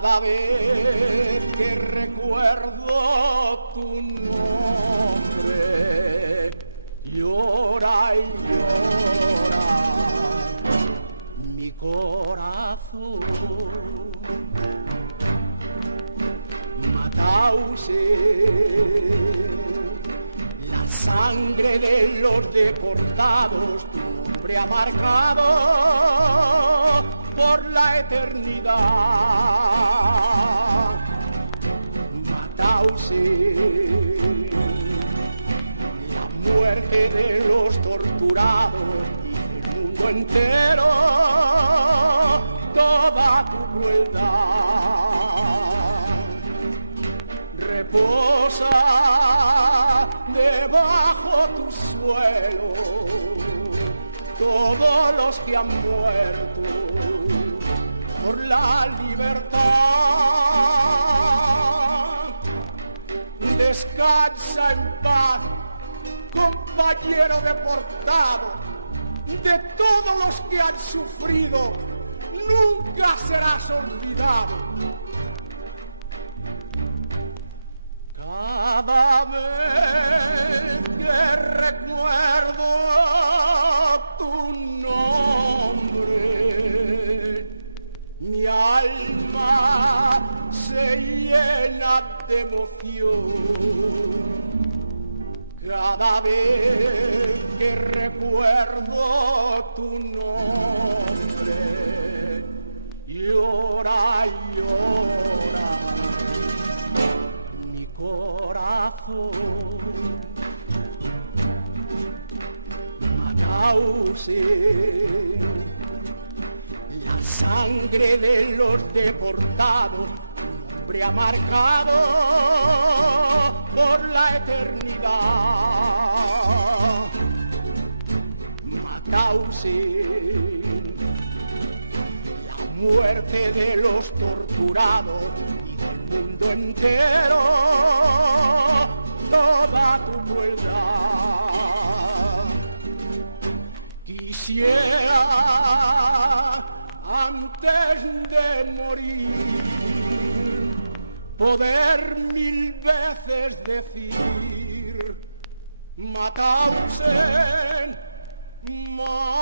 Cada vez que recuerdo tu nombre, llora y llora mi corazón. Mauthausen, la sangre de los deportados, tu nombre ha marcado por la eternidad. Mauthausen, la muerte de los torturados, el mundo entero, toda tu crueldad. Reposa debajo tu suelo todos los que han muerto por la libertad. Descansa en paz, compañero deportado, de todos los que han sufrido, nunca serás olvidado. Cada vez que recuerdo tu nombre, mi alma se llena de emoción. Cada vez que recuerdo tu nombre, llora y llora mi corazón. Mauthausen, la sangre de los deportados, nombre ha marcado por la eternidad. Mauthausen, la muerte de los torturados, el mundo entero, toda tu crueldad. Quisiera antes de morir poder mil veces decir: Mauthausen, Mauthausen.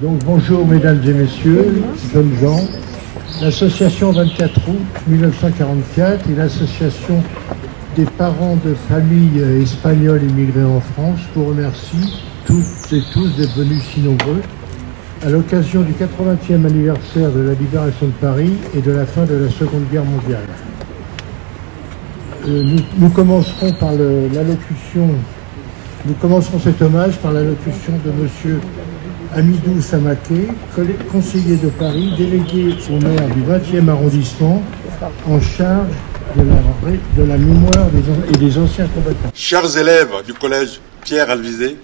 Donc bonjour mesdames et messieurs, jeunes gens. L'association 24 août 1944 est l'association des parents de familles espagnoles immigrées en France vous remercie toutes et tous d'être venus si nombreux à l'occasion du 80e anniversaire de la libération de Paris et de la fin de la Seconde Guerre mondiale. Nous commencerons par nous commencerons cet hommage par l'allocution de monsieur Hamidou Samaké, conseiller de Paris, délégué au maire du 20e arrondissement, en charge de la mémoire et des anciens combattants. Chers élèves du collège Pierre Alvisé,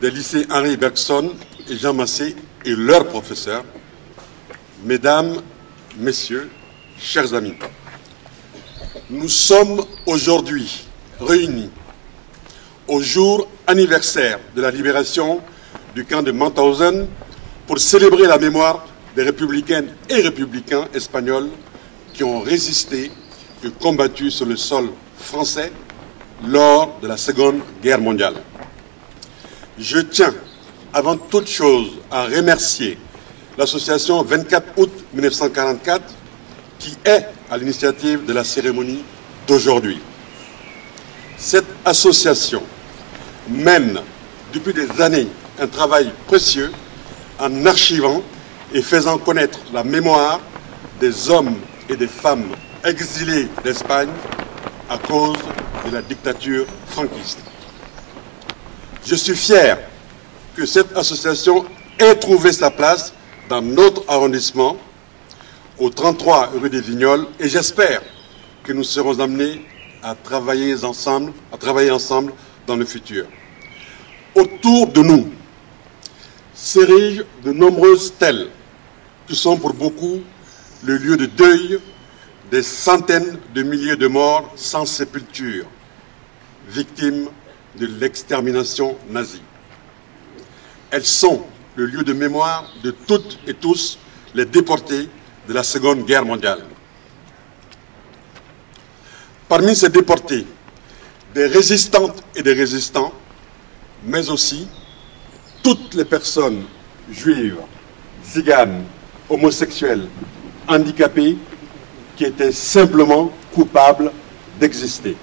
des lycées Henri Bergson et Jean Massé et leurs professeurs, mesdames, messieurs, chers amis, nous sommes aujourd'hui réunis au jour anniversaire de la libération du camp de Mauthausen pour célébrer la mémoire des républicaines et républicains espagnols qui ont résisté et combattu sur le sol français lors de la Seconde Guerre mondiale. Je tiens avant toute chose à remercier l'association 24 août 1944 qui est à l'initiative de la cérémonie d'aujourd'hui. Cette association mène depuis des années un travail précieux en archivant et faisant connaître la mémoire des hommes et des femmes exilés d'Espagne à cause de la dictature franquiste. Je suis fier que cette association ait trouvé sa place dans notre arrondissement, au 33 rue des Vignoles, et j'espère que nous serons amenés à travailler ensemble dans le futur. Autour de nous s'érigent de nombreuses stèles qui sont pour beaucoup le lieu de deuil des centaines de milliers de morts sans sépulture, victimes de l'extermination nazie. Elles sont le lieu de mémoire de toutes et tous les déportés de la Seconde Guerre mondiale. Parmi ces déportés, des résistantes et des résistants, mais aussi toutes les personnes juives, tziganes, homosexuels, handicapés, qui étaient simplement coupables d'exister.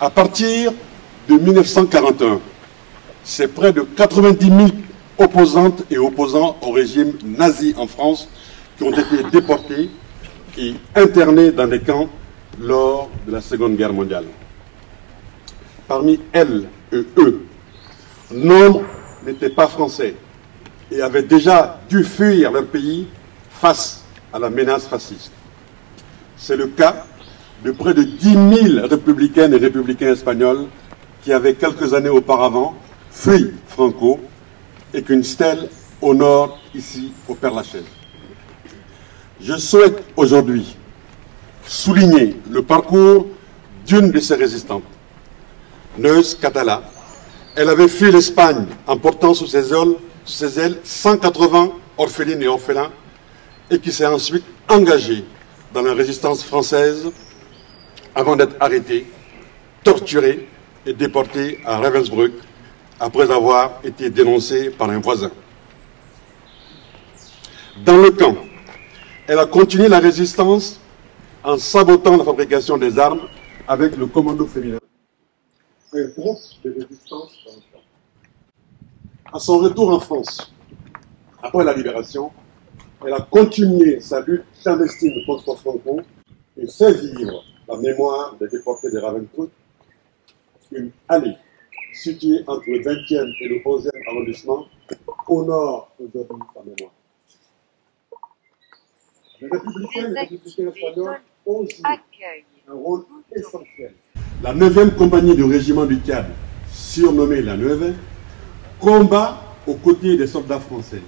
À partir de 1941, c'est près de 90 000 opposantes et opposants au régime nazi en France qui ont été déportés et internés dans des camps lors de la Seconde Guerre mondiale. Parmi elles et eux, nombre n'étaient pas français et avaient déjà dû fuir leur pays face à la menace fasciste. C'est le cas de près de 10 000 républicaines et républicains espagnols qui avaient quelques années auparavant fui Franco et qu'une stèle honore ici au Père-Lachaise. Je souhaite aujourd'hui souligner le parcours d'une de ces résistantes, Neus Catala. Elle avait fui l'Espagne en portant sous ses ailes 180 orphelines et orphelins et qui s'est ensuite engagée dans la résistance française avant d'être arrêtée, torturée et déportée à Ravensbrück après avoir été dénoncée par un voisin. Dans le camp, elle a continué la résistance en sabotant la fabrication des armes avec le commando féminin, un groupe de résistance dans le camp. À son retour en France, après la libération, elle a continué sa lutte clandestine contre Franco et fait vivre la mémoire des déportés de Ravensbrück, une allée située entre le 20e et le 11e arrondissement honore aujourd'hui sa mémoire. Les républicains et les républicains espagnols ont joué un rôle essentiel. La 9e compagnie du régiment du Tchad, surnommée la 9e, combat aux côtés des soldats français.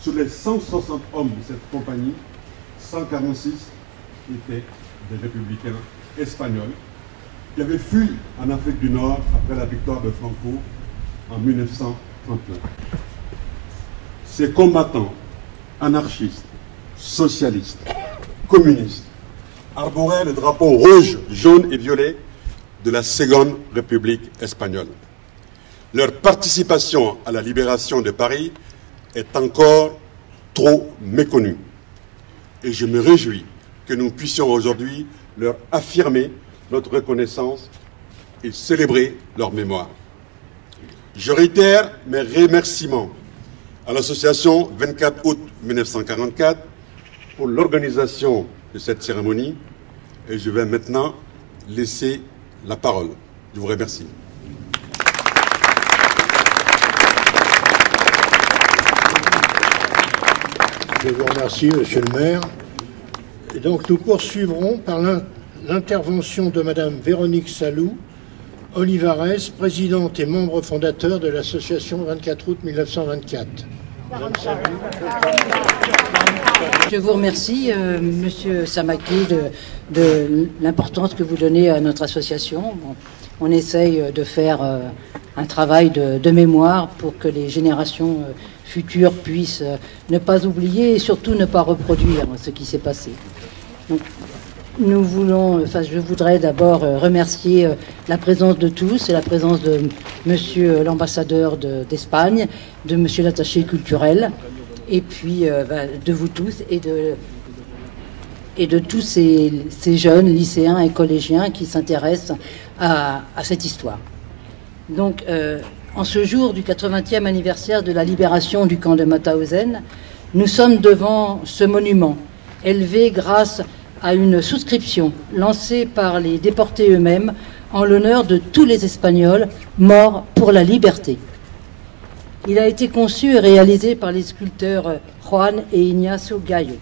Sur les 160 hommes de cette compagnie, 146 étaient des républicains espagnols qui avaient fui en Afrique du Nord après la victoire de Franco en 1931. Ces combattants anarchistes, socialistes, communistes, arboraient le drapeau rouge, jaune et violet de la Seconde République espagnole. Leur participation à la libération de Paris est encore trop méconnue. Et je me réjouis que nous puissions aujourd'hui leur affirmer notre reconnaissance et célébrer leur mémoire. Je réitère mes remerciements à l'association 24 août 1944 pour l'organisation de cette cérémonie et je vais maintenant laisser la parole. Je vous remercie. Je vous remercie, Monsieur le maire. Et donc, nous poursuivrons par l'intervention de Madame Véronique Salou Olivares, présidente et membre fondateur de l'association 24 août 1924. Madame Salou. Je vous remercie, Monsieur Samaki, de l'importance que vous donnez à notre association. Bon, on essaye de faire un travail de mémoire pour que les générations futures puissent ne pas oublier et surtout ne pas reproduire ce qui s'est passé. Donc, je voudrais d'abord remercier la présence de tous et la présence de Monsieur l'ambassadeur d'Espagne, de Monsieur l'attaché culturel, et puis de vous tous et de tous ces jeunes lycéens et collégiens qui s'intéressent à cette histoire. Donc, en ce jour du 80e anniversaire de la libération du camp de Mauthausen, nous sommes devant ce monument, élevé grâce à une souscription lancée par les déportés eux-mêmes en l'honneur de tous les Espagnols morts pour la liberté. Il a été conçu et réalisé par les sculpteurs Juan et Ignacio Gallo.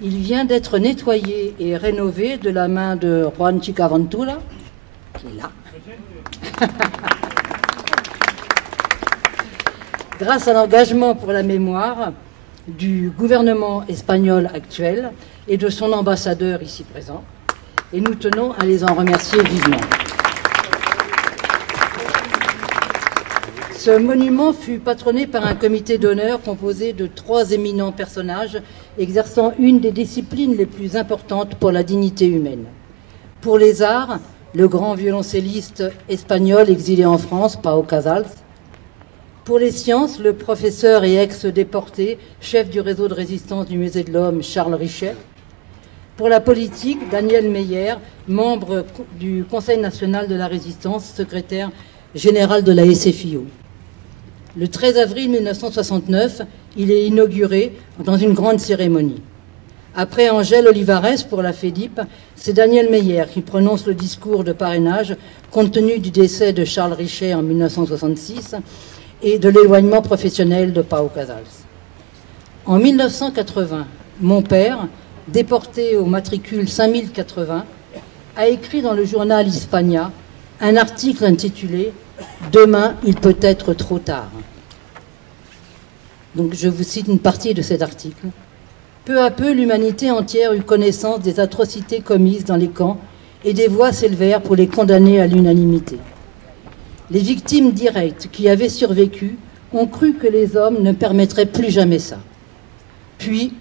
Il vient d'être nettoyé et rénové de la main de Juan Chicaventura, qui est là. Grâce à l'engagement pour la mémoire du gouvernement espagnol actuel et de son ambassadeur ici présent. Et nous tenons à les en remercier vivement. Ce monument fut patronné par un comité d'honneur composé de 3 éminents personnages exerçant une des disciplines les plus importantes pour la dignité humaine. Pour les arts, le grand violoncelliste espagnol exilé en France, Pau Casals. Pour les sciences, le professeur et ex-déporté, chef du réseau de résistance du Musée de l'Homme, Charles Richet. Pour la politique, Daniel Meyer, membre du Conseil national de la résistance, secrétaire général de la SFIO. Le 13 avril 1969, il est inauguré dans une grande cérémonie. Après Angèle Olivares pour la FEDIP, c'est Daniel Meyer qui prononce le discours de parrainage compte tenu du décès de Charles Richet en 1966 et de l'éloignement professionnel de Pau Casals. En 1980, mon père, déporté au matricule 5080, a écrit dans le journal Hispania un article intitulé « Demain, il peut être trop tard ». Donc je vous cite une partie de cet article. Peu à peu, l'humanité entière eut connaissance des atrocités commises dans les camps et des voix s'élevèrent pour les condamner à l'unanimité. Les victimes directes qui avaient survécu ont cru que les hommes ne permettraient plus jamais ça. Puis,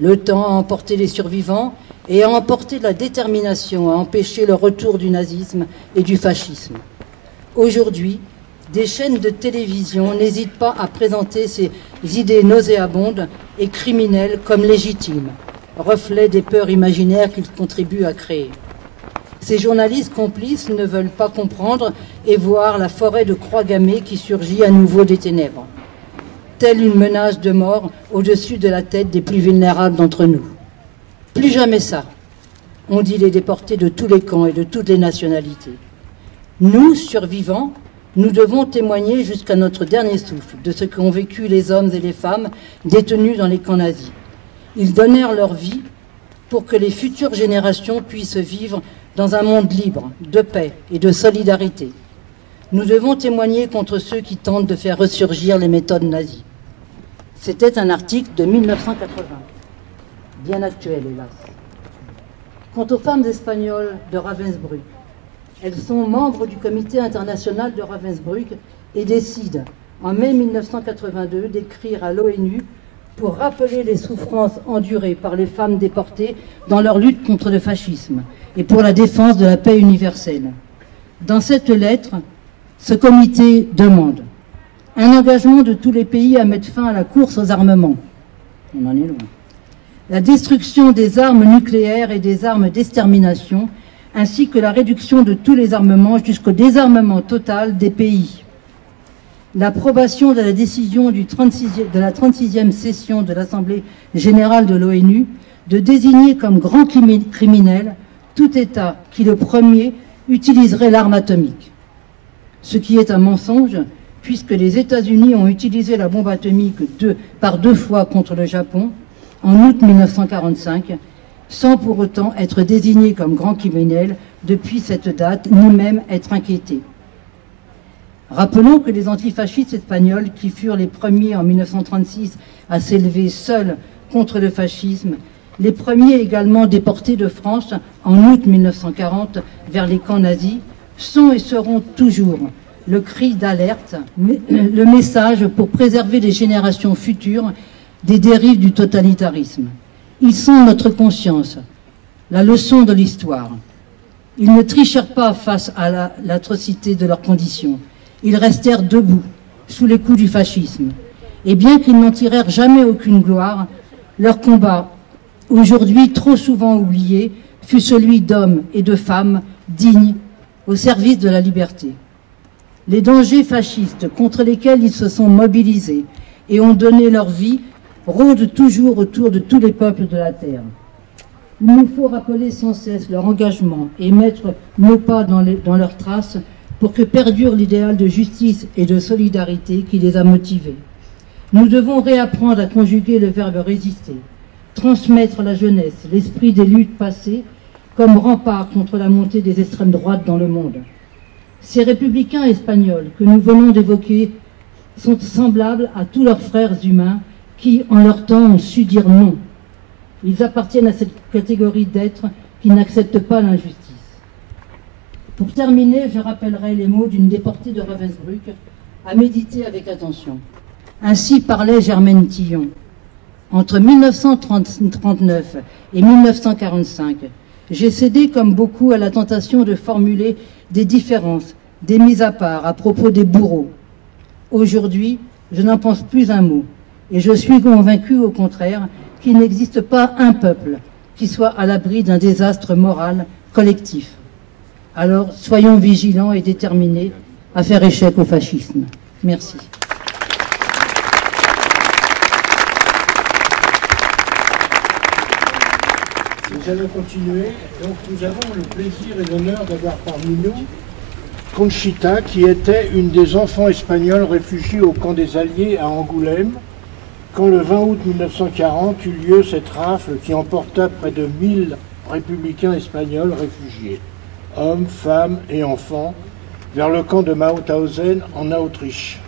le temps a emporté les survivants et a emporté la détermination à empêcher le retour du nazisme et du fascisme. Aujourd'hui, des chaînes de télévision n'hésitent pas à présenter ces idées nauséabondes et criminelles comme légitimes, reflets des peurs imaginaires qu'ils contribuent à créer. Ces journalistes complices ne veulent pas comprendre et voir la forêt de croix gammées qui surgit à nouveau des ténèbres, telle une menace de mort au-dessus de la tête des plus vulnérables d'entre nous. Plus jamais ça, ont dit les déportés de tous les camps et de toutes les nationalités. Nous, survivants, nous devons témoigner jusqu'à notre dernier souffle de ce qu'ont vécu les hommes et les femmes détenus dans les camps nazis. Ils donnèrent leur vie pour que les futures générations puissent vivre dans un monde libre, de paix et de solidarité. Nous devons témoigner contre ceux qui tentent de faire ressurgir les méthodes nazies. C'était un article de 1980, bien actuel hélas. Quant aux femmes espagnoles de Ravensbrück, elles sont membres du comité international de Ravensbrück et décident, en mai 1982, d'écrire à l'ONU pour rappeler les souffrances endurées par les femmes déportées dans leur lutte contre le fascisme et pour la défense de la paix universelle. Dans cette lettre, ce comité demande un engagement de tous les pays à mettre fin à la course aux armements. On en est loin. La destruction des armes nucléaires et des armes d'extermination, ainsi que la réduction de tous les armements jusqu'au désarmement total des pays. L'approbation de la décision de la 36e session de l'Assemblée générale de l'ONU de désigner comme grand criminel tout État qui, le premier, utiliserait l'arme atomique. Ce qui est un mensonge, puisque les États-Unis ont utilisé la bombe atomique par 2 fois contre le Japon, en août 1945, sans pour autant être désignés comme grands criminels depuis cette date, ni même être inquiétés. Rappelons que les antifascistes espagnols, qui furent les premiers en 1936 à s'élever seuls contre le fascisme, les premiers également déportés de France en août 1940 vers les camps nazis, sont et seront toujours le cri d'alerte, le message pour préserver les générations futures des dérives du totalitarisme. Ils sont notre conscience, la leçon de l'histoire. Ils ne trichèrent pas face à l'atrocité de leurs conditions. Ils restèrent debout, sous les coups du fascisme. Et bien qu'ils n'en tirèrent jamais aucune gloire, leur combat, aujourd'hui trop souvent oublié, fut celui d'hommes et de femmes dignes au service de la liberté. Les dangers fascistes contre lesquels ils se sont mobilisés et ont donné leur vie rôdent toujours autour de tous les peuples de la terre. Il nous faut rappeler sans cesse leur engagement et mettre nos pas dans leurs traces pour que perdure l'idéal de justice et de solidarité qui les a motivés. Nous devons réapprendre à conjuguer le verbe résister, transmettre à la jeunesse l'esprit des luttes passées comme rempart contre la montée des extrêmes droites dans le monde. Ces républicains espagnols que nous venons d'évoquer sont semblables à tous leurs frères humains qui, en leur temps, ont su dire non. Ils appartiennent à cette catégorie d'êtres qui n'acceptent pas l'injustice. Pour terminer, je rappellerai les mots d'une déportée de Ravensbrück, à méditer avec attention. Ainsi parlait Germaine Tillon. Entre 1939 et 1945, j'ai cédé comme beaucoup à la tentation de formuler des différences, des mises à part à propos des bourreaux. Aujourd'hui, je n'en pense plus un mot, et je suis convaincu au contraire qu'il n'existe pas un peuple qui soit à l'abri d'un désastre moral collectif. Alors, soyons vigilants et déterminés à faire échec au fascisme. Merci. Nous allons continuer. Donc, nous avons le plaisir et l'honneur d'avoir parmi nous Conchita, qui était une des enfants espagnols réfugiés au camp des Alliés à Angoulême, quand le 20 août 1940 eut lieu cette rafle qui emporta près de 1000 républicains espagnols réfugiés, hommes, femmes et enfants, vers le camp de Mauthausen en Autriche.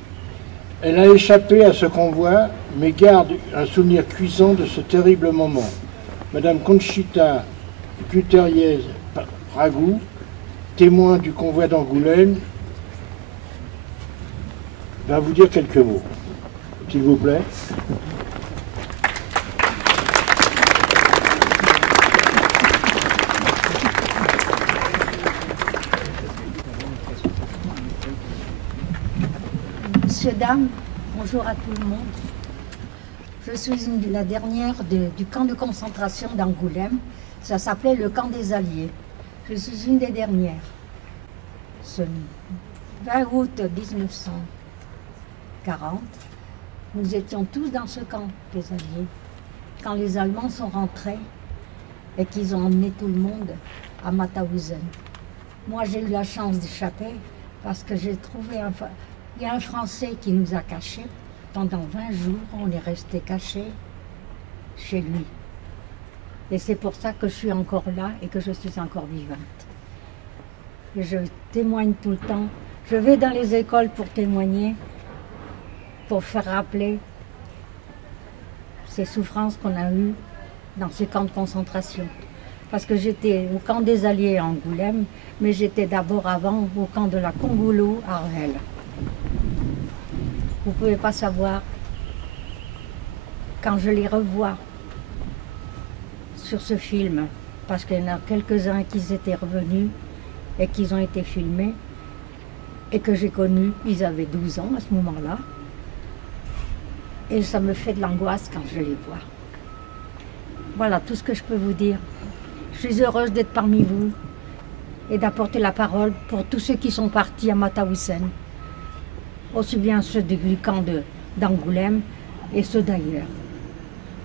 Elle a échappé à ce convoi, mais garde un souvenir cuisant de ce terrible moment. Madame Conchita Gutierrez Pragou, témoin du convoi d'Angoulême, va vous dire quelques mots, s'il vous plaît. Messieurs, dames, bonjour à tout le monde. Je suis la dernière du camp de concentration d'Angoulême. Ça s'appelait le camp des Alliés. Je suis une des dernières. Ce 20 août 1940, nous étions tous dans ce camp des Alliés. Quand les Allemands sont rentrés et qu'ils ont emmené tout le monde à Mauthausen. Moi, j'ai eu la chance d'échapper parce que j'ai trouvé il y a un Français qui nous a cachés. Pendant 20 jours, on est resté cachés chez lui. Et c'est pour ça que je suis encore là et que je suis encore vivante. Et je témoigne tout le temps. Je vais dans les écoles pour témoigner, pour faire rappeler ces souffrances qu'on a eues dans ces camps de concentration. Parce que j'étais au camp des Alliés à Angoulême, mais j'étais d'abord avant au camp de la Congolo à Arvel. Vous ne pouvez pas savoir, quand je les revois sur ce film, parce qu'il y en a quelques-uns qui étaient revenus et qui ont été filmés, et que j'ai connus, ils avaient 12 ans à ce moment-là, et ça me fait de l'angoisse quand je les vois. Voilà tout ce que je peux vous dire. Je suis heureuse d'être parmi vous et d'apporter la parole pour tous ceux qui sont partis à Mauthausen, aussi bien ceux du camp d'Angoulême et ceux d'ailleurs.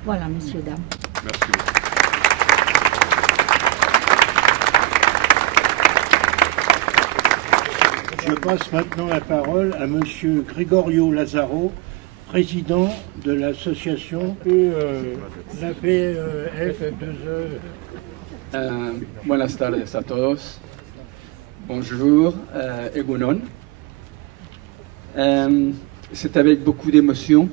Voilà, messieurs, dames. Merci. Je passe maintenant la parole à monsieur Gregorio Lazaro, président de l'association la PF2E. Buenas tardes a todos. Bonjour, Egunon. C'est avec beaucoup d'émotion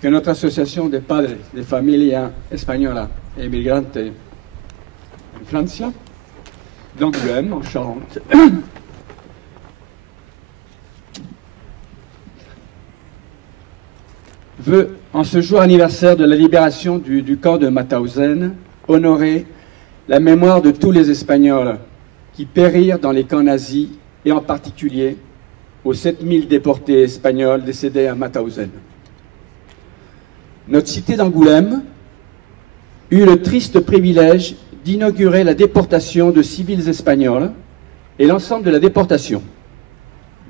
que notre association de padres de familia española e emigrante en Francia, d'Angoulême, en Charente, veut, en ce jour anniversaire de la libération du camp de Mauthausen, honorer la mémoire de tous les Espagnols qui périrent dans les camps nazis et en particulier aux 7000 déportés espagnols décédés à Mauthausen. Notre cité d'Angoulême eut le triste privilège d'inaugurer la déportation de civils espagnols et l'ensemble de la déportation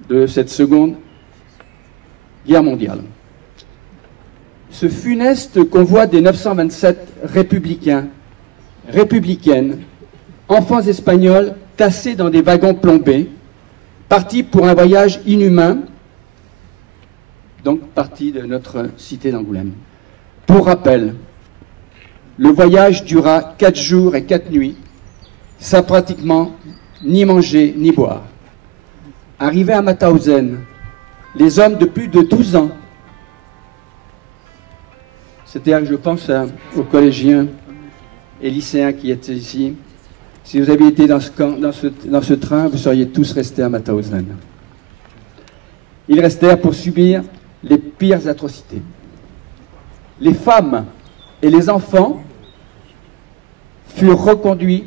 de cette seconde guerre mondiale. Ce funeste convoi des 927 républicains, républicaines, enfants espagnols tassés dans des wagons plombés, partis pour un voyage inhumain, donc partis de notre cité d'Angoulême. Pour rappel, le voyage dura 4 jours et 4 nuits, sans pratiquement ni manger ni boire. Arrivés à Mauthausen, les hommes de plus de 12 ans C'est-à-dire que je pense aux collégiens et lycéens qui étaient ici. Si vous aviez été dans ce train, vous seriez tous restés à Mauthausen. Ils restèrent pour subir les pires atrocités. Les femmes et les enfants furent reconduits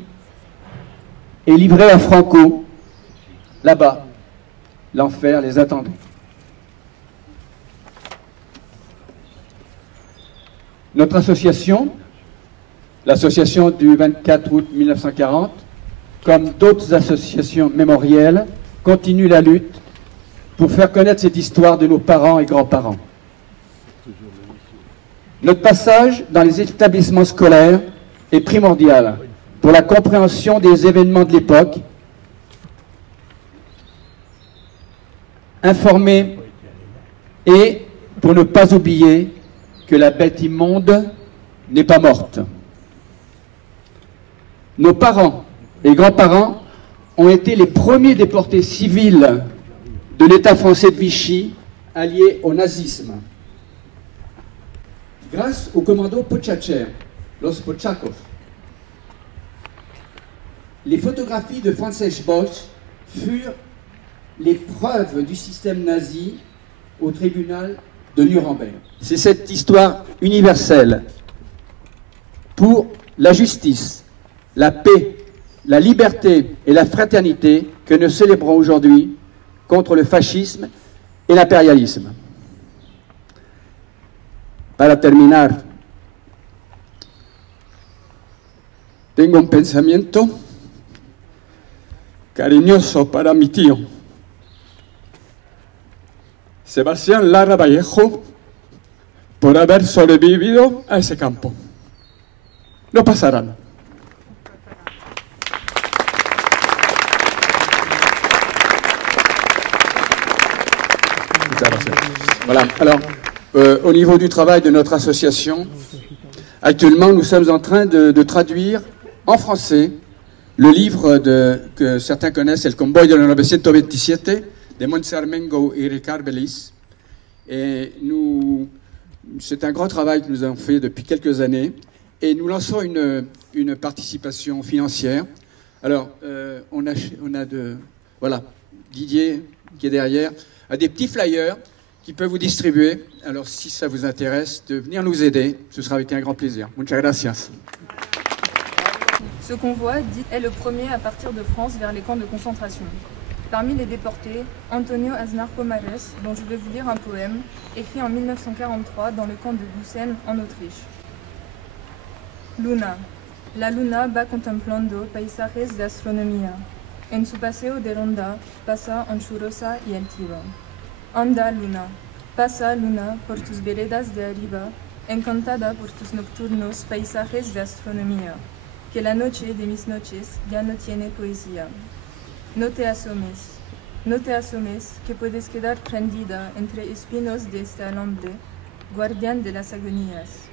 et livrés à Franco. Là-bas, l'enfer les attendait. Notre association, l'association du 24 août 1940, comme d'autres associations mémorielles, continue la lutte pour faire connaître cette histoire de nos parents et grands-parents. Notre passage dans les établissements scolaires est primordial pour la compréhension des événements de l'époque, informer et pour ne pas oublier que la bête immonde n'est pas morte. Nos parents et grands-parents ont été les premiers déportés civils de l'État français de Vichy, allié au nazisme. Grâce au commando Pochacher, Los Pochakos, les photographies de Frances Bosch furent les preuves du système nazi au tribunal de Nuremberg. C'est cette histoire universelle pour la justice, la paix, la liberté et la fraternité que nous célébrons aujourd'hui contre le fascisme et l'impérialisme. Para terminar, tengo un pensamiento cariñoso para mi tío, Sebastián Lara Vallejo, por haber sobrevivido a ese campo. No pasarán. Voilà. Alors, au niveau du travail de notre association, actuellement, nous sommes en train de traduire en français le livre que certains connaissent, El Convoy de 1927, de Montse Armengo et Ricard Bellis. Et c'est un grand travail que nous avons fait depuis quelques années. Et nous lançons une participation financière. Alors, voilà, Didier, qui est derrière, a des petits flyers qui peuvent vous distribuer. Alors, si ça vous intéresse, de venir nous aider, ce sera avec un grand plaisir. Muchas gracias. Ce convoi est le premier à partir de France vers les camps de concentration. Parmi les déportés, Antonio Aznar Pomares, dont je vais vous lire un poème, écrit en 1943 dans le camp de Gusen en Autriche. Luna. La luna va contemplando paisajes de astronomía. En su paseo de ronda pasa anchurosa y altiva. Anda, luna. Pasa, luna, por tus veredas de arriba, encantada por tus nocturnos paisajes de astronomía, que la noche de mis noches ya no tiene poesía. No te asomes, que puedes quedar prendida entre espinos de este alambre, guardián de las agonías.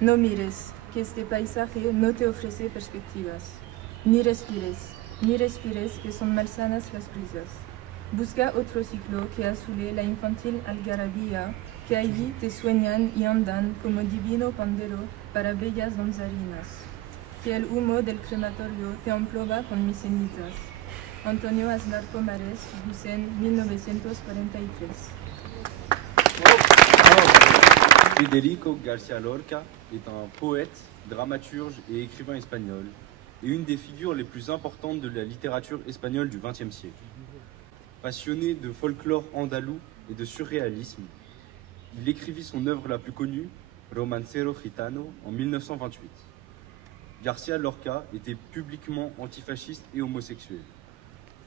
No mires, que este paisaje no te ofrece perspectivas. Ni respires, que son malsanas las brisas. Busca otro ciclo que azule la infantil algarabía, que allí te sueñan y andan como divino pandero para bellas danzarinas. Que el humo del crematorio te emploga con mis cenizas. Antonio Aznar Pomares, Gusen, 1943. Federico García Lorca est un poète, dramaturge et écrivain espagnol, et une des figures les plus importantes de la littérature espagnole du XXe siècle. Passionné de folklore andalou et de surréalisme, il écrivit son œuvre la plus connue, Romancero Gitano, en 1928. García Lorca était publiquement antifasciste et homosexuel.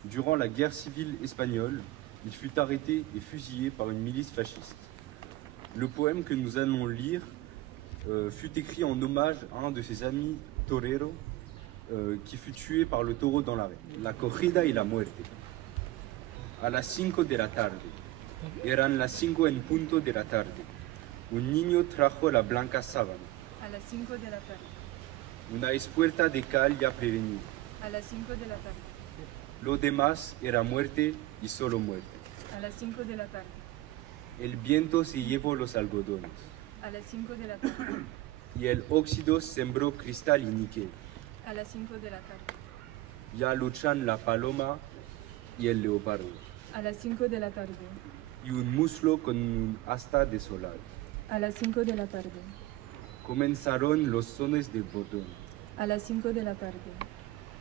Durant la guerre civile espagnole, il fut arrêté et fusillé par une milice fasciste. Le poème que nous allons lire fut écrit en hommage à un de ses amis toreros qui fut tué par le taureau dans l'arène. La corrida y la muerte. A las 5 de la tarde. Eran las 5 en punto de la tarde. Un niño trajo la blanca sábana. A las 5 de la tarde. Una espuerta de cal ya prevenida. A las 5 de la tarde. Lo demás era muerte y solo muerte. A las 5 de la tarde. El viento se llevó los algodones. A las 5 de la tarde. Y el óxido sembró cristal y níquel. A las 5 de la tarde. Ya luchan la paloma y el leopardo. A las 5 de la tarde. Y un muslo con un asta desolado. A las 5 de la tarde. Comenzaron los sones del botón, A las 5 de la tarde.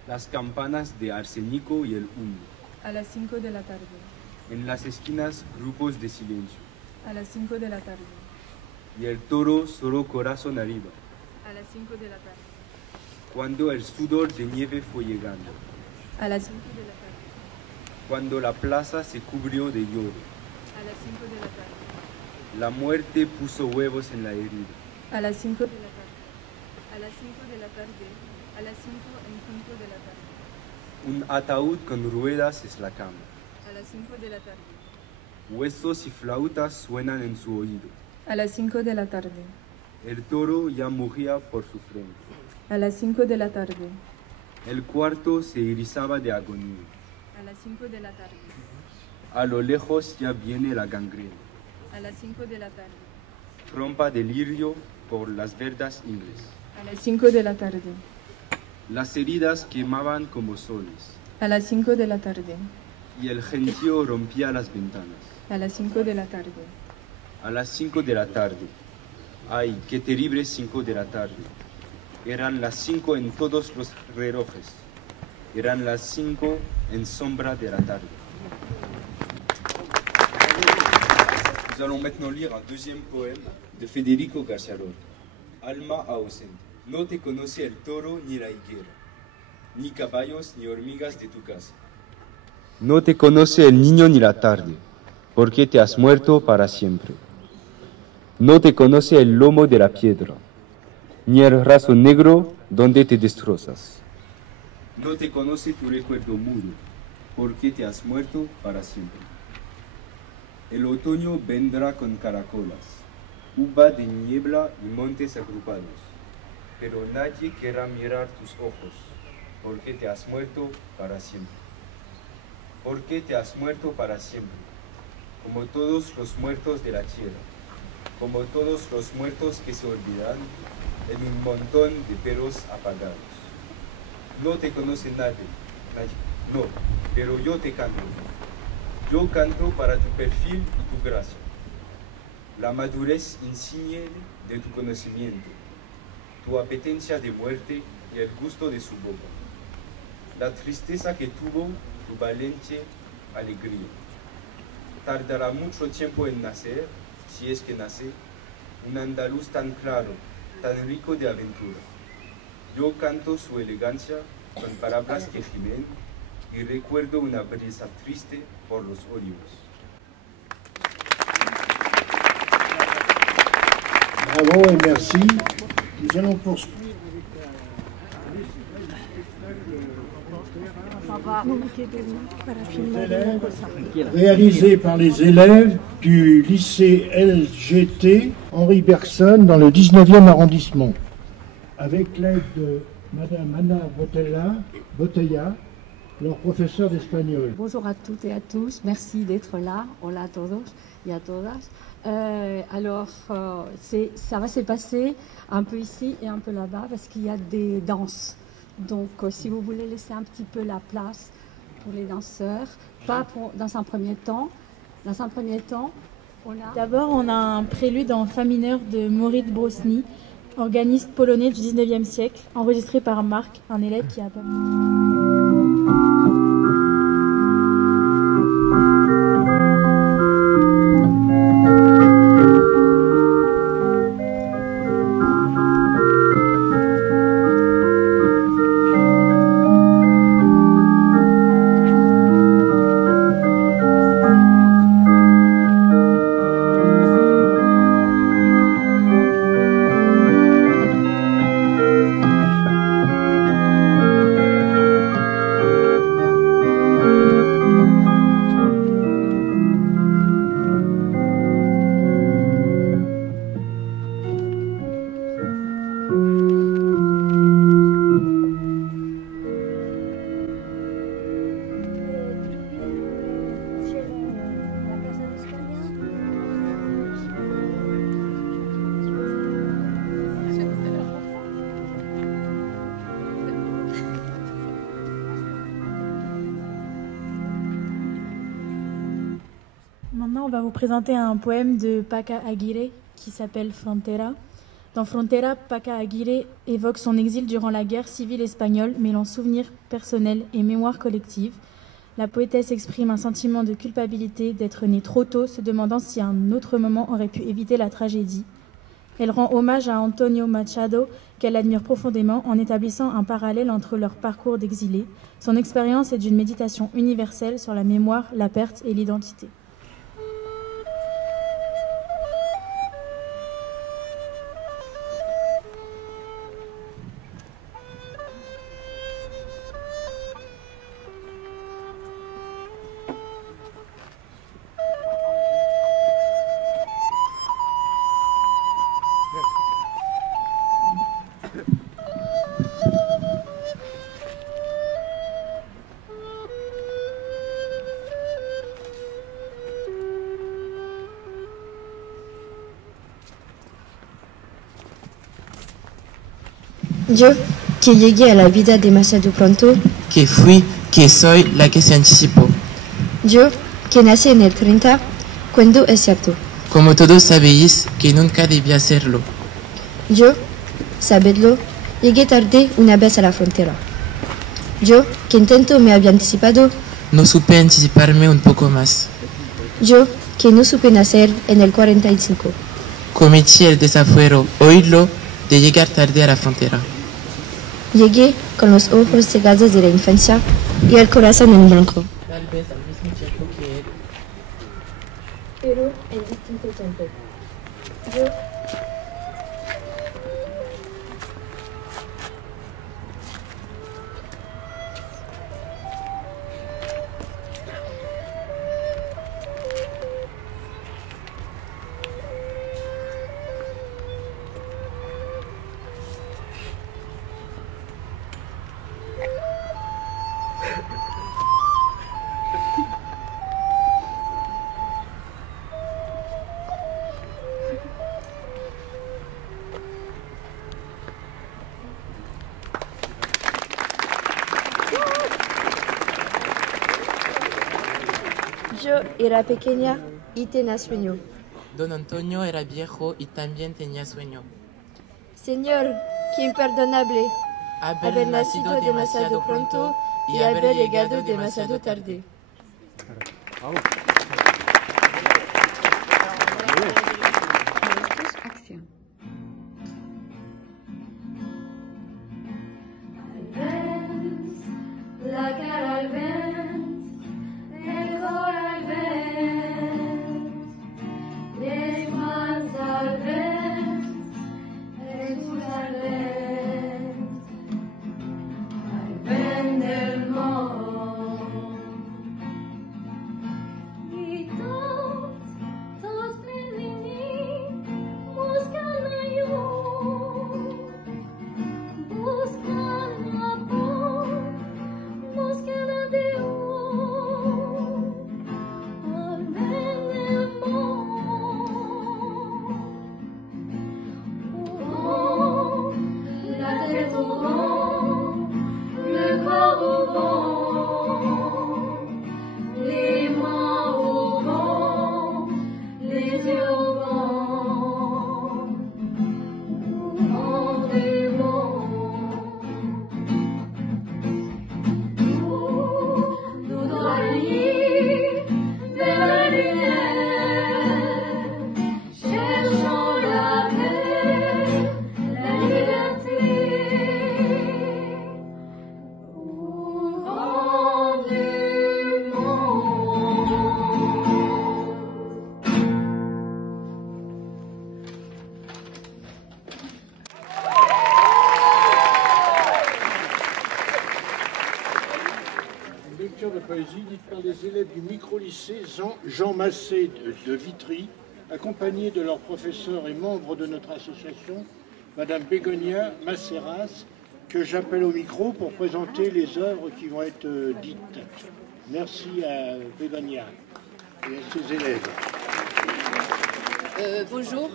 las campanas de arsénico y el humo. A las 5 de la tarde. En las esquinas, grupos de silencio. A las 5 de la tarde. Y el toro solo corazón arriba. A las 5 de la tarde. Cuando el sudor de nieve fue llegando. A las 5 de la tarde. Cuando la plaza se cubrió de lloro. A las 5 de la tarde. La muerte puso huevos en la herida. A las 5 de la tarde. A las 5 de la tarde. A las 5 en punto de la tarde. Un ataúd con ruedas es la cama. A las 5 de la tarde. Huesos y flautas suenan en su oído. A las 5 de la tarde. El toro ya mugía por su frente. A las 5 de la tarde. El cuarto se erizaba de agonía. A las 5 de la tarde. A lo lejos ya viene la gangrena. A las 5 de la tarde. Trompa de lirio por las verdas ingles. A las 5 de la tarde. Las heridas quemaban como soles. A las 5 de la tarde. Y el gentío rompía las ventanas. A las 5 de la tarde. A las 5 de la tarde. Ay, qué terrible 5 de la tarde. Eran las 5 en todos los relojes. Eran las 5 en sombra de la tarde. Nous allons maintenant lire un deuxième poème de Federico García Lorca. Alma ausente. No te conoce el toro ni la higuera, ni caballos ni hormigas de tu casa. No te conoce el niño ni la tarde, porque te has muerto para siempre. No te conoce el lomo de la piedra, ni el raso negro donde te destrozas. No te conoce tu recuerdo mudo, porque te has muerto para siempre. El otoño vendrá con caracolas, uva de niebla y montes agrupados, pero nadie querrá mirar tus ojos, porque te has muerto para siempre. Porque te has muerto para siempre, como todos los muertos de la tierra, como todos los muertos que se olvidan en un montón de perros apagados. No te conoce nadie, no, pero yo te canto. Yo canto para tu perfil y tu gracia, la madurez insigne de tu conocimiento, tu apetencia de muerte y el gusto de su boca, la tristeza que tuvo tu valiente alegría. Tardará mucho tiempo en nacer, si es que nace, un andaluz tan claro, tan rico de aventura. Yo canto su elegancia con palabras que gimen y recuerdo una brisa triste por los olivos. Bravo et merci. Nous allons poursuivre. Réalisé par les élèves du lycée LGT Henri Bergson dans le 19e arrondissement, avec l'aide de Madame Ana Botella, leur professeur d'espagnol. Bonjour à toutes et à tous, merci d'être là. Hola a todos y a todas. Ça va se passer un peu ici et un peu là-bas parce qu'il y a des danses. Donc, si vous voulez laisser un petit peu la place pour les danseurs, dans un premier temps. Dans un premier temps, D'abord, on a un prélude en fa mineur de Maurice Brosny, organiste polonais du 19e siècle, enregistré par Marc, un élève qui a pas... on va vous présenter un poème de Paca Aguirre qui s'appelle Frontera. Dans Frontera, Paca Aguirre évoque son exil durant la guerre civile espagnole, mêlant souvenirs personnels et mémoire collective. La poétesse exprime un sentiment de culpabilité d'être née trop tôt, se demandant si un autre moment aurait pu éviter la tragédie. Elle rend hommage à Antonio Machado, qu'elle admire profondément, en établissant un parallèle entre leur parcours d'exilés. Son expérience est d'une méditation universelle sur la mémoire, la perte et l'identité. Yo, que llegué a la vida demasiado pronto. Que fui, que soy la que se anticipó. Yo, que nací en el 30, cuando es cierto. Como todos sabéis, que nunca debía serlo. Yo, sabedlo, llegué tarde una vez a la frontera. Yo, que intento me había anticipado. No supe anticiparme un poco más. Yo, que no supe nacer en el 45. Cometí el desafuero, oírlo, de llegar tarde a la frontera. Llegué con los ojos cegados de la infancia y el corazón en blanco. Tal vez al mismo tiempo que él. Pero en distinto tiempo. Yo. Yo era pequeña y tenía sueño. Don Antonio era viejo y también tenía sueño. Señor, qué imperdonable haber nacido demasiado pronto y haber llegado demasiado tarde. La cara al vent, el cor al vent, les mans al vent, els ulls al vent del món. I tots peregrinint, buscant la llum, buscant la por, buscant a Déu, al vent del món. Oh, la tête au vent, le corps au vent, les mains au vent, les yeux au vent, au vent du monde. Nous doit aller vers la lumière, cherchons la paix, la liberté, au vent du monde. Une lecture de poésie dite par les élèves du micro-lycée Jean Massé de Vitry, accompagnés de leur professeur et membre de notre association, Madame Bégonia Masseras, que j'appelle au micro pour présenter les œuvres qui vont être dites. Merci à Bégonia et à ses élèves. Bonjour.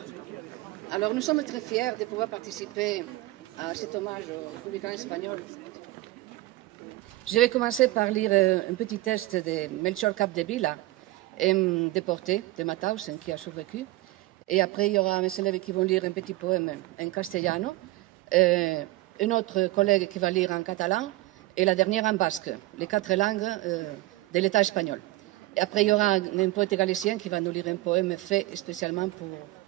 Alors nous sommes très fiers de pouvoir participer à cet hommage aux républicains espagnols. Je vais commencer par lire un petit texte de Melchor Capdevila déportés de Mauthausen qui a survécu. Et après, il y aura mes élèves qui vont lire un petit poème en castellano, un autre collègue qui va lire en catalan et la dernière en basque, les 4 langues de l'État espagnol. Et après, il y aura un poète galicien qui va nous lire un poème fait spécialement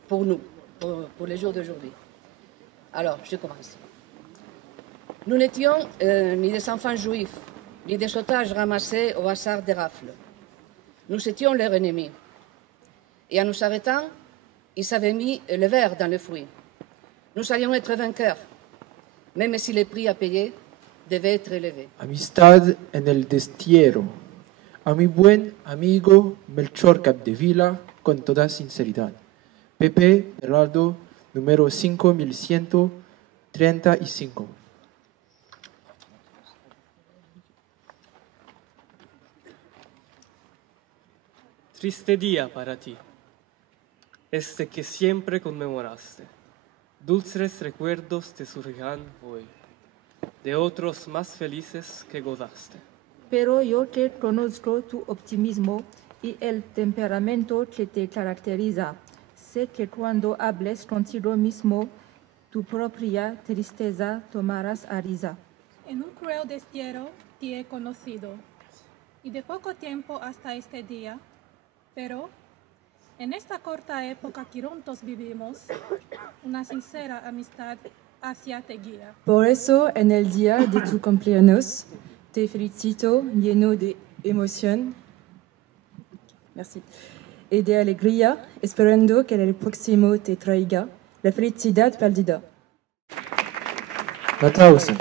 pour nous, pour les jours d'aujourd'hui. Alors, je commence. Nous n'étions ni des enfants juifs, ni des otages ramassés au hasard des rafles. Nous étions leurs ennemis. Et en nous arrêtant, ils avaient mis le verre dans le fruit. Nous allions être vainqueurs, même si le prix à payer devait être élevé. Amistad en el destierro. A mi buen amigo Melchor Capdevila, con toda sinceridad. Pepe Berardo, número 5135. Triste día para ti, este que siempre conmemoraste. Dulces recuerdos te surgirán hoy, de otros más felices que gozaste. Pero yo te conozco tu optimismo y el temperamento que te caracteriza. Sé que cuando hables contigo mismo, tu propia tristeza tomarás a risa. En un cruel destierro te he conocido, y de poco tiempo hasta este día, pero en esta corta época que juntos vivimos, una sincera amistad hacia te guía. Por eso, en el día de tu cumpleaños, te felicito lleno de emoción. Merci. Y de alegría, esperando que el próximo te traiga la felicidad perdida. Mauthausen,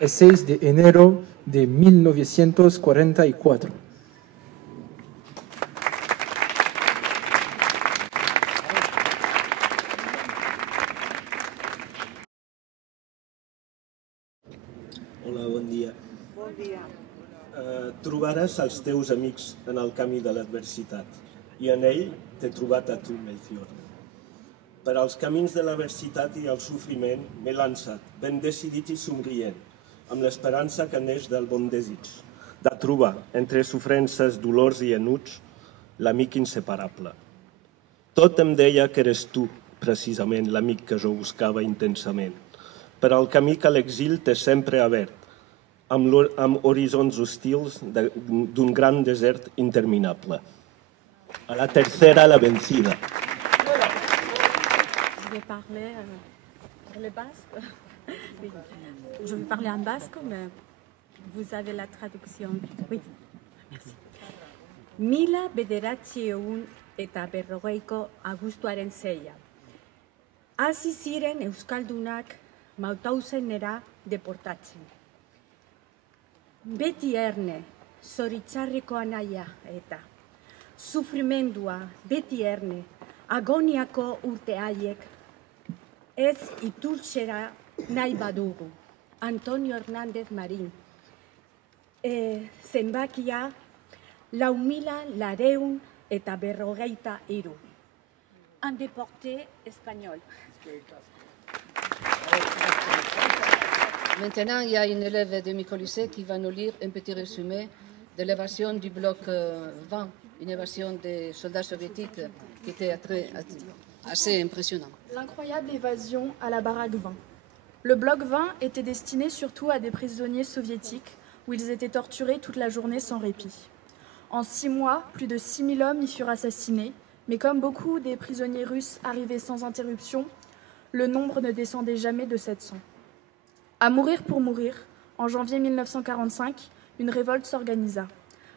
el 6 de enero de 1944. Hola, bon dia. Bon dia. Trobaràs els teus amics en el camí de l'adversitat i en ell t'he trobat a tu, Melchior. Per als camins de l'adversitat i el sofriment m'he lançat, ben decidit i somrient, amb l'esperança que neix del bon desig, de trobar, entre sofrences, dolors i enuts, l'amic inseparable. Tot em deia que eres tu, precisament, l'amic que jo buscava intensament, per al camí que l'exil té sempre obert, amb horitzons hostils d'un gran desert interminable. A la tercera, la vencida. Je vais parler le basque. Oui. Je vais parler en basque, mais vous avez la traduction. Oui, merci. Mila bederatziehun eta berrogeiko abuztuaren 6. Hasi ziren euskaldunak Mauthausenera deportatzen. Beti erne, zoritzarriko anaia eta sufrimendua beti erne, agoniako urte haiek ez iturtzera nahi badugu. Antonio Hernández Marín. Zenbakia 4.403. Un déporté espagnol. Maintenant, il y a une élève de micro-lycée qui va nous lire un petit résumé de l'évasion du bloc 20, une évasion des soldats soviétiques qui était assez impressionnante. L'incroyable évasion à la baraque 20. Le bloc 20 était destiné surtout à des prisonniers soviétiques où ils étaient torturés toute la journée sans répit. En 6 mois, plus de 6000 hommes y furent assassinés, mais comme beaucoup des prisonniers russes arrivaient sans interruption, le nombre ne descendait jamais de 700. À mourir pour mourir, en janvier 1945, une révolte s'organisa.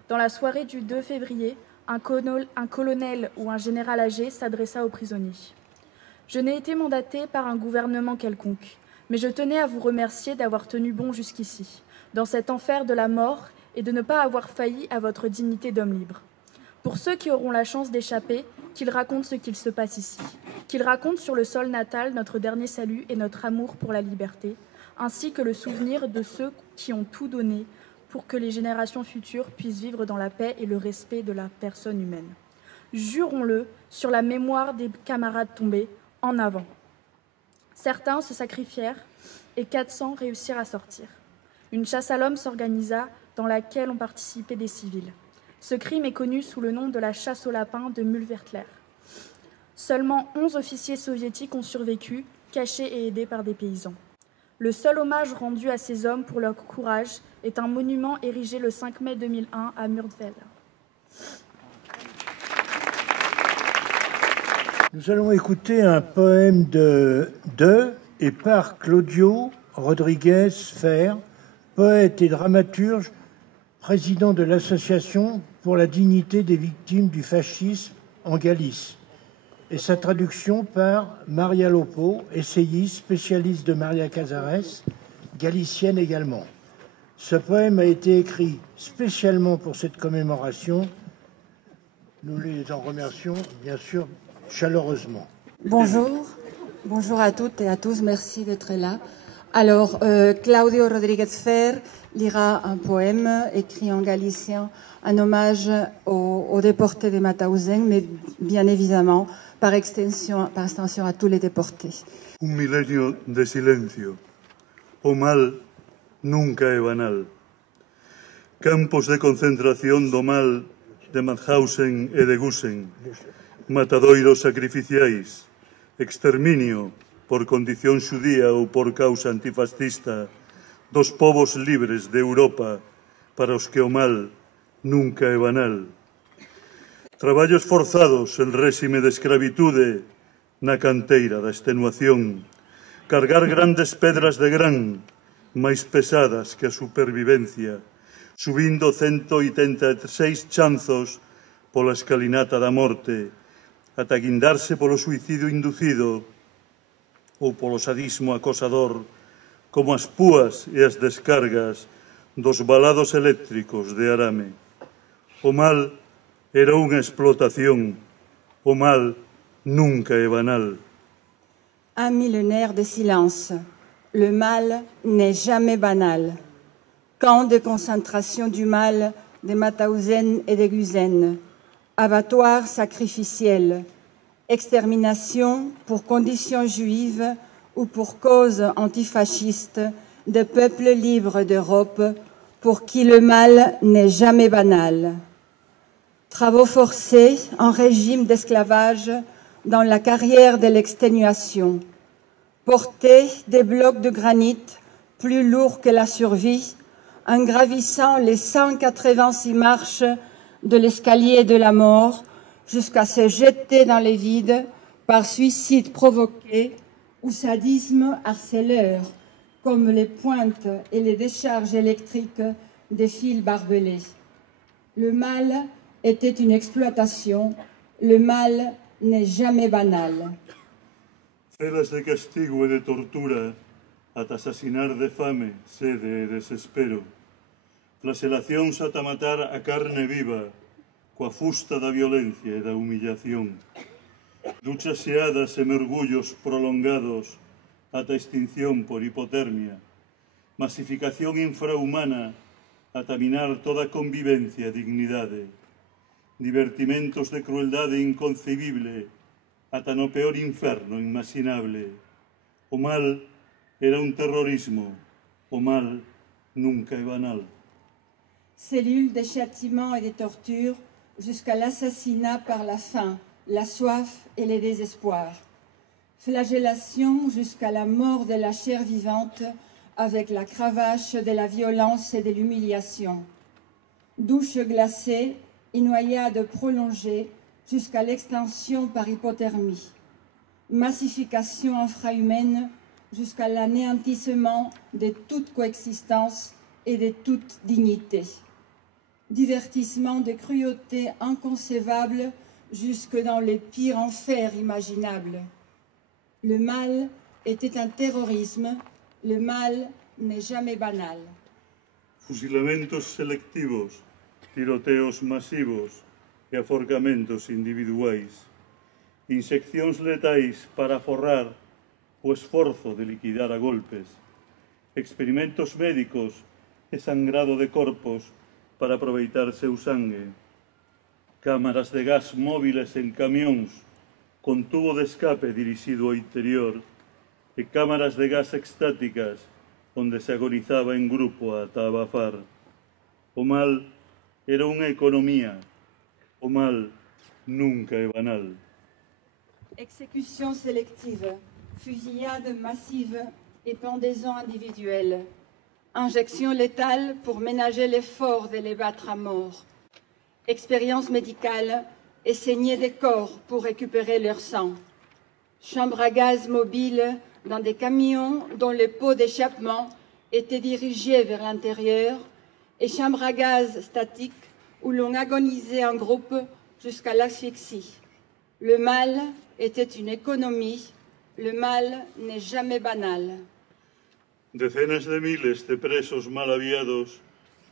Dans la soirée du 2 février, un colonel ou un général âgé s'adressa aux prisonniers. Je n'ai été mandaté par un gouvernement quelconque, mais je tenais à vous remercier d'avoir tenu bon jusqu'ici, dans cet enfer de la mort, et de ne pas avoir failli à votre dignité d'homme libre. Pour ceux qui auront la chance d'échapper, qu'ils racontent ce qu'il se passe ici, qu'ils racontent sur le sol natal notre dernier salut et notre amour pour la liberté, ainsi que le souvenir de ceux qui ont tout donné pour que les générations futures puissent vivre dans la paix et le respect de la personne humaine. Jurons-le sur la mémoire des camarades tombés, en avant. Certains se sacrifièrent et 400 réussirent à sortir. Une chasse à l'homme s'organisa dans laquelle ont participé des civils. Ce crime est connu sous le nom de la chasse aux lapins de Mühlviertler. Seulement 11 officiers soviétiques ont survécu, cachés et aidés par des paysans. Le seul hommage rendu à ces hommes pour leur courage est un monument érigé le 5 mai 2001 à Mühlviertler. Nous allons écouter un poème de et par Claudio Rodriguez Fer, poète et dramaturge, président de l'Association pour la dignité des victimes du fascisme en Galice, et sa traduction par Maria Lopo, essayiste, spécialiste de Maria Casares, galicienne également. Ce poème a été écrit spécialement pour cette commémoration. Nous les en remercions, bien sûr, chaleureusement. Bonjour, bonjour à toutes et à tous, merci d'être là. Alors, Claudio Rodriguez Fer lira un poème écrit en galicien, un hommage aux déportés de Mauthausen, mais bien évidemment, par extensión a tous les déportés. Un milenio de silencio. O mal nunca é banal. Campos de concentración do mal de Mauthausen e de Gusen. Matadoiros sacrificiais. Exterminio por condición xudía ou por causa antifascista dos povos libres de Europa para os que o mal nunca é banal. Traballos forzados en réxime de escravitude na canteira da extenuación. Cargar grandes pedras de gran, máis pesadas que a supervivencia, subindo 186 chanzos pola escalinata da morte, ata guindarse polo suicidio inducido ou polo sadismo acosador, como as púas e as descargas dos balados eléctricos de arame. O mal era unha explotación, o mal nunca é banal. Un millénaire de silence. Le mal n'est jamais banal. Camp de concentration du mal de Mauthausen et de Gusen. Abattoir sacrificiel. Extermination pour conditions juives ou pour cause antifasciste de peuples libres d'Europe pour qui le mal n'est jamais banal. Travaux forcés en régime d'esclavage dans la carrière de l'exténuation. Porter des blocs de granit plus lourds que la survie en gravissant les 186 marches de l'escalier de la mort jusqu'à se jeter dans les vides par suicide provoqué ou sadisme harceleur, comme les pointes et les décharges électriques des fils barbelés. Le mal était une exploitation, le mal n'est jamais banal. Celas de castigo e de tortura, ata asasinar de fame, sede e desespero. Flagelacións ata matar a carne viva, coa fusta da violencia e da humillación. Duchas xeadas e mergullos prolongados ata extinción por hipotermia. Masificación infrahumana ata minar toda convivencia e dignidade. Divertimentos de crueldade inconcebible ata no peor inferno imaginable. O mal era un terrorismo, o mal nunca é banal. Cellules de châtiment et de torture jusqu'à l'assassinat par la faim, la soif et le désespoir. Flagellation jusqu'à la mort de la chair vivante avec la cravache de la violence et de l'humiliation. Douche glacée et noyade prolongée jusqu'à l'extinction par hypothermie. Massification infrahumaine jusqu'à l'anéantissement de toute coexistence et de toute dignité. Divertissement de cruauté inconcevable jusque dans les pires enfers imaginables. Le mal était un terrorisme, le mal n'est jamais banal. Fusilamentos selectivos, tiroteos masivos e aforcamentos individuais. Inseccións letais para aforrar o esforzo de liquidar a golpes. Experimentos médicos e sangrado de corpos para aproveitar seu sangue. Cámaras de gas móviles en camións con tubo de escape dirixido ao interior e cámaras de gas extáticas onde se agonizaba en grupo ata abafar. O mal era unha economía. O mal nunca é banal. Exécution sélective, fusillade massive et pendaison individuelle. Injection létale pour ménager l'effort de les battre à mort. Expérience médicale et saigner des corps pour récupérer leur sang. Chambre à gaz mobile dans des camions dont les pots d'échappement étaient dirigés vers l'intérieur et chambre à gaz statique où l'on agonisait en groupe jusqu'à l'asphyxie. Le mal était une économie, le mal n'est jamais banal. Decenas de miles de presos mal aviados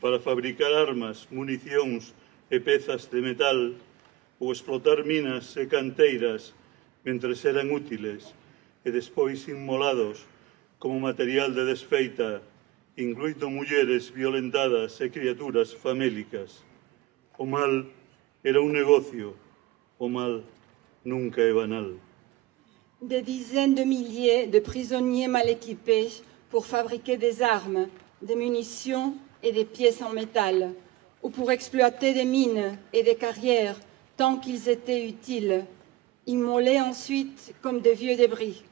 para fabricar armas, municións e pezas de metal ou explotar minas e canteiras mentres eran útiles e despois inmolados como material de desfeita, incluindo mulleres violentadas e criaturas famélicas. O mal era un negocio, o mal nunca é banal. Des dizaines de milliers de prisonniers mal équipés pour fabriquer des armes, des munitions et des pièces en métal, ou pour exploiter des mines et des carrières tant qu'ils étaient utiles, immolés ensuite comme de vieux débris.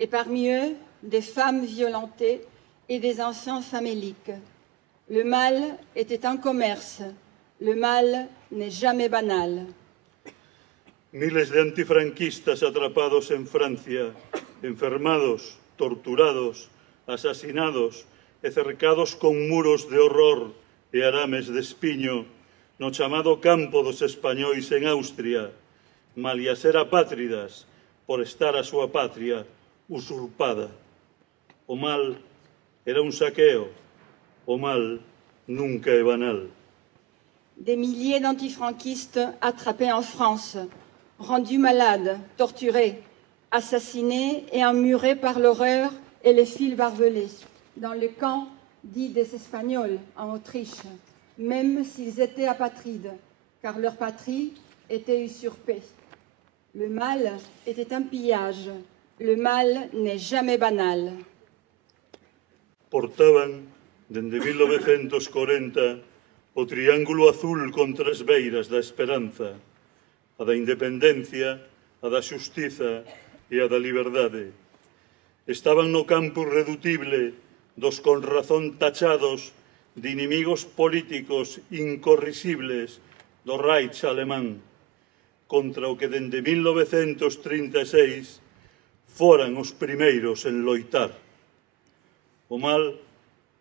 Et parmi eux, des femmes violentées et des enfants faméliques. Le mal était un commerce, le mal n'est jamais banal. Miles de antifranquistas atrapados en Francia, enfermados, torturados, asasinados e cercados con muros de horror e arames de espiño no chamado campo dos españois en Austria, malia ser apátridas por estar a súa patria usurpada. O mal era un saqueo, o mal nunca é banal. Des milliers d'antifranquistes attrapés en France, rendus malades, torturés, assassinés et emmurés par l'horreur et les fils barbelés, dans le camp dit des Espagnols en Autriche, même s'ils étaient apatrides, car leur patrie était usurpée. Le mal était un pillage, le mal n'est jamais banal. Portaban, dende 1940, o triángulo azul con tres beiras da esperanza, a da independencia, a da xustiza e a da liberdade. Estaban no campo irredutible dos con razón tachados de inimigos políticos incorrisibles do Reich alemán, contra o que dende 1936 foran os primeiros en loitar. O mal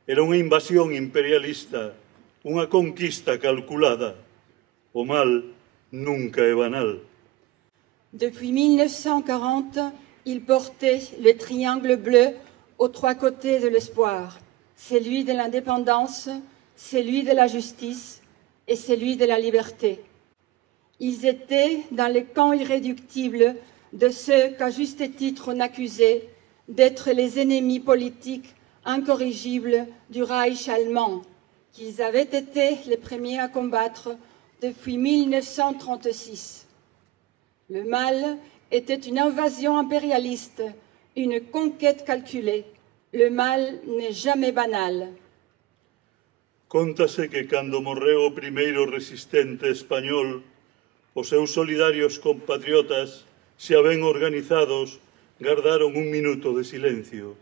era unha invasión imperialista, unha conquista calculada. O mal nunca é banal. Depuis 1940, il portait le triangle bleu aux trois côtés de l'espoir, celui de l'indépendance, celui de la justice et celui de la liberté. Ils étaient dans le camp irréductible de ceux qu'à juste titre on accusait d'être les ennemis politiques incorrigibles du Reich allemand, qu'ils avaient été les premiers à combattre depuis 1936. Le mal était une invasion impérialiste, une conquête calculée. Le mal n'est jamais banal. Cóntase que cando morreu o primeiro resistente español, os seus solidarios compatriotas, xa ben organizados, gardaron un minuto de silencio.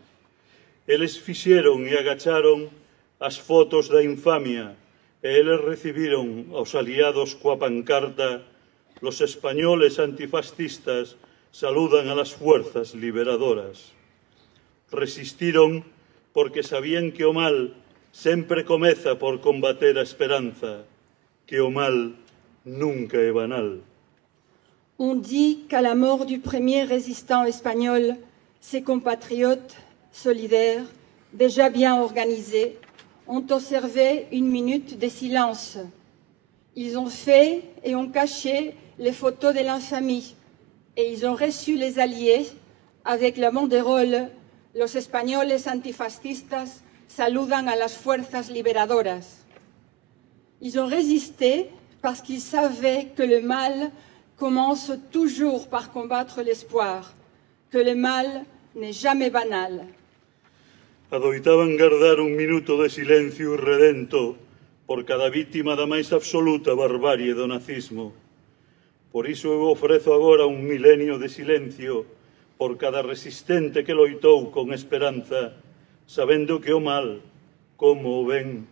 Eles fixeron e agacharon as fotos da infamia e eles recibiron aos aliados coa pancarta «Los españoles antifascistas saludan a las fuerzas liberadoras». Resistiron porque sabían que o mal sempre comeza por combater a esperanza, que o mal nunca é banal. On dit qu'à la mort du premier résistant espagnol, ses compatriotes, solidaires, déjà bien organisés, ont observé une minute de silence. Ils ont fait et ont caché les photos de l'infamie et ils ont reçu les alliés avec la banderole « Los españoles antifascistas saludan a las fuerzas liberadoras ». Ils ont résisté parce qu'ils savaient que le mal commence toujours par combattre l'espoir, que le mal n'est jamais banal. Adoitaban guardar un minuto de silencio irredento por cada vítima da máis absoluta barbarie do nazismo. Por iso eu ofrezo agora un milenio de silencio por cada resistente que loitou con esperanza, sabendo que o mal, como o ben,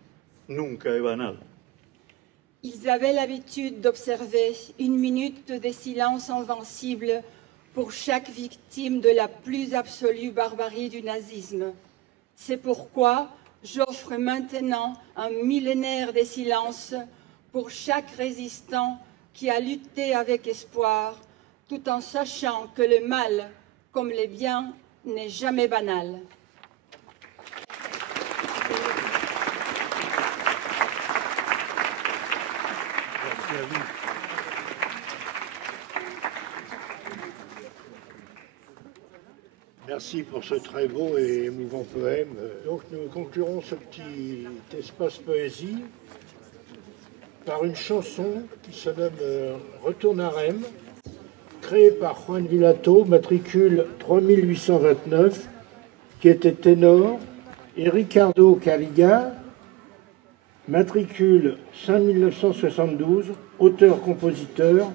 nunca é banal. Ils avaient l'habitude d'observer une minute de silence invincible pour chaque victime de la plus absolue barbarie du nazisme. C'est pourquoi j'offre maintenant un millénaire de silence pour chaque résistant qui a lutté avec espoir, tout en sachant que le mal, comme le bien, n'est jamais banal. Merci à vous. Merci pour ce très beau et émouvant poème. Donc nous conclurons ce petit espace poésie par une chanson qui se nomme Retourne à Rem, créée par Juan Vilato, matricule 3829, qui était ténor, et Ricardo Caliga, matricule 5972, auteur-compositeur.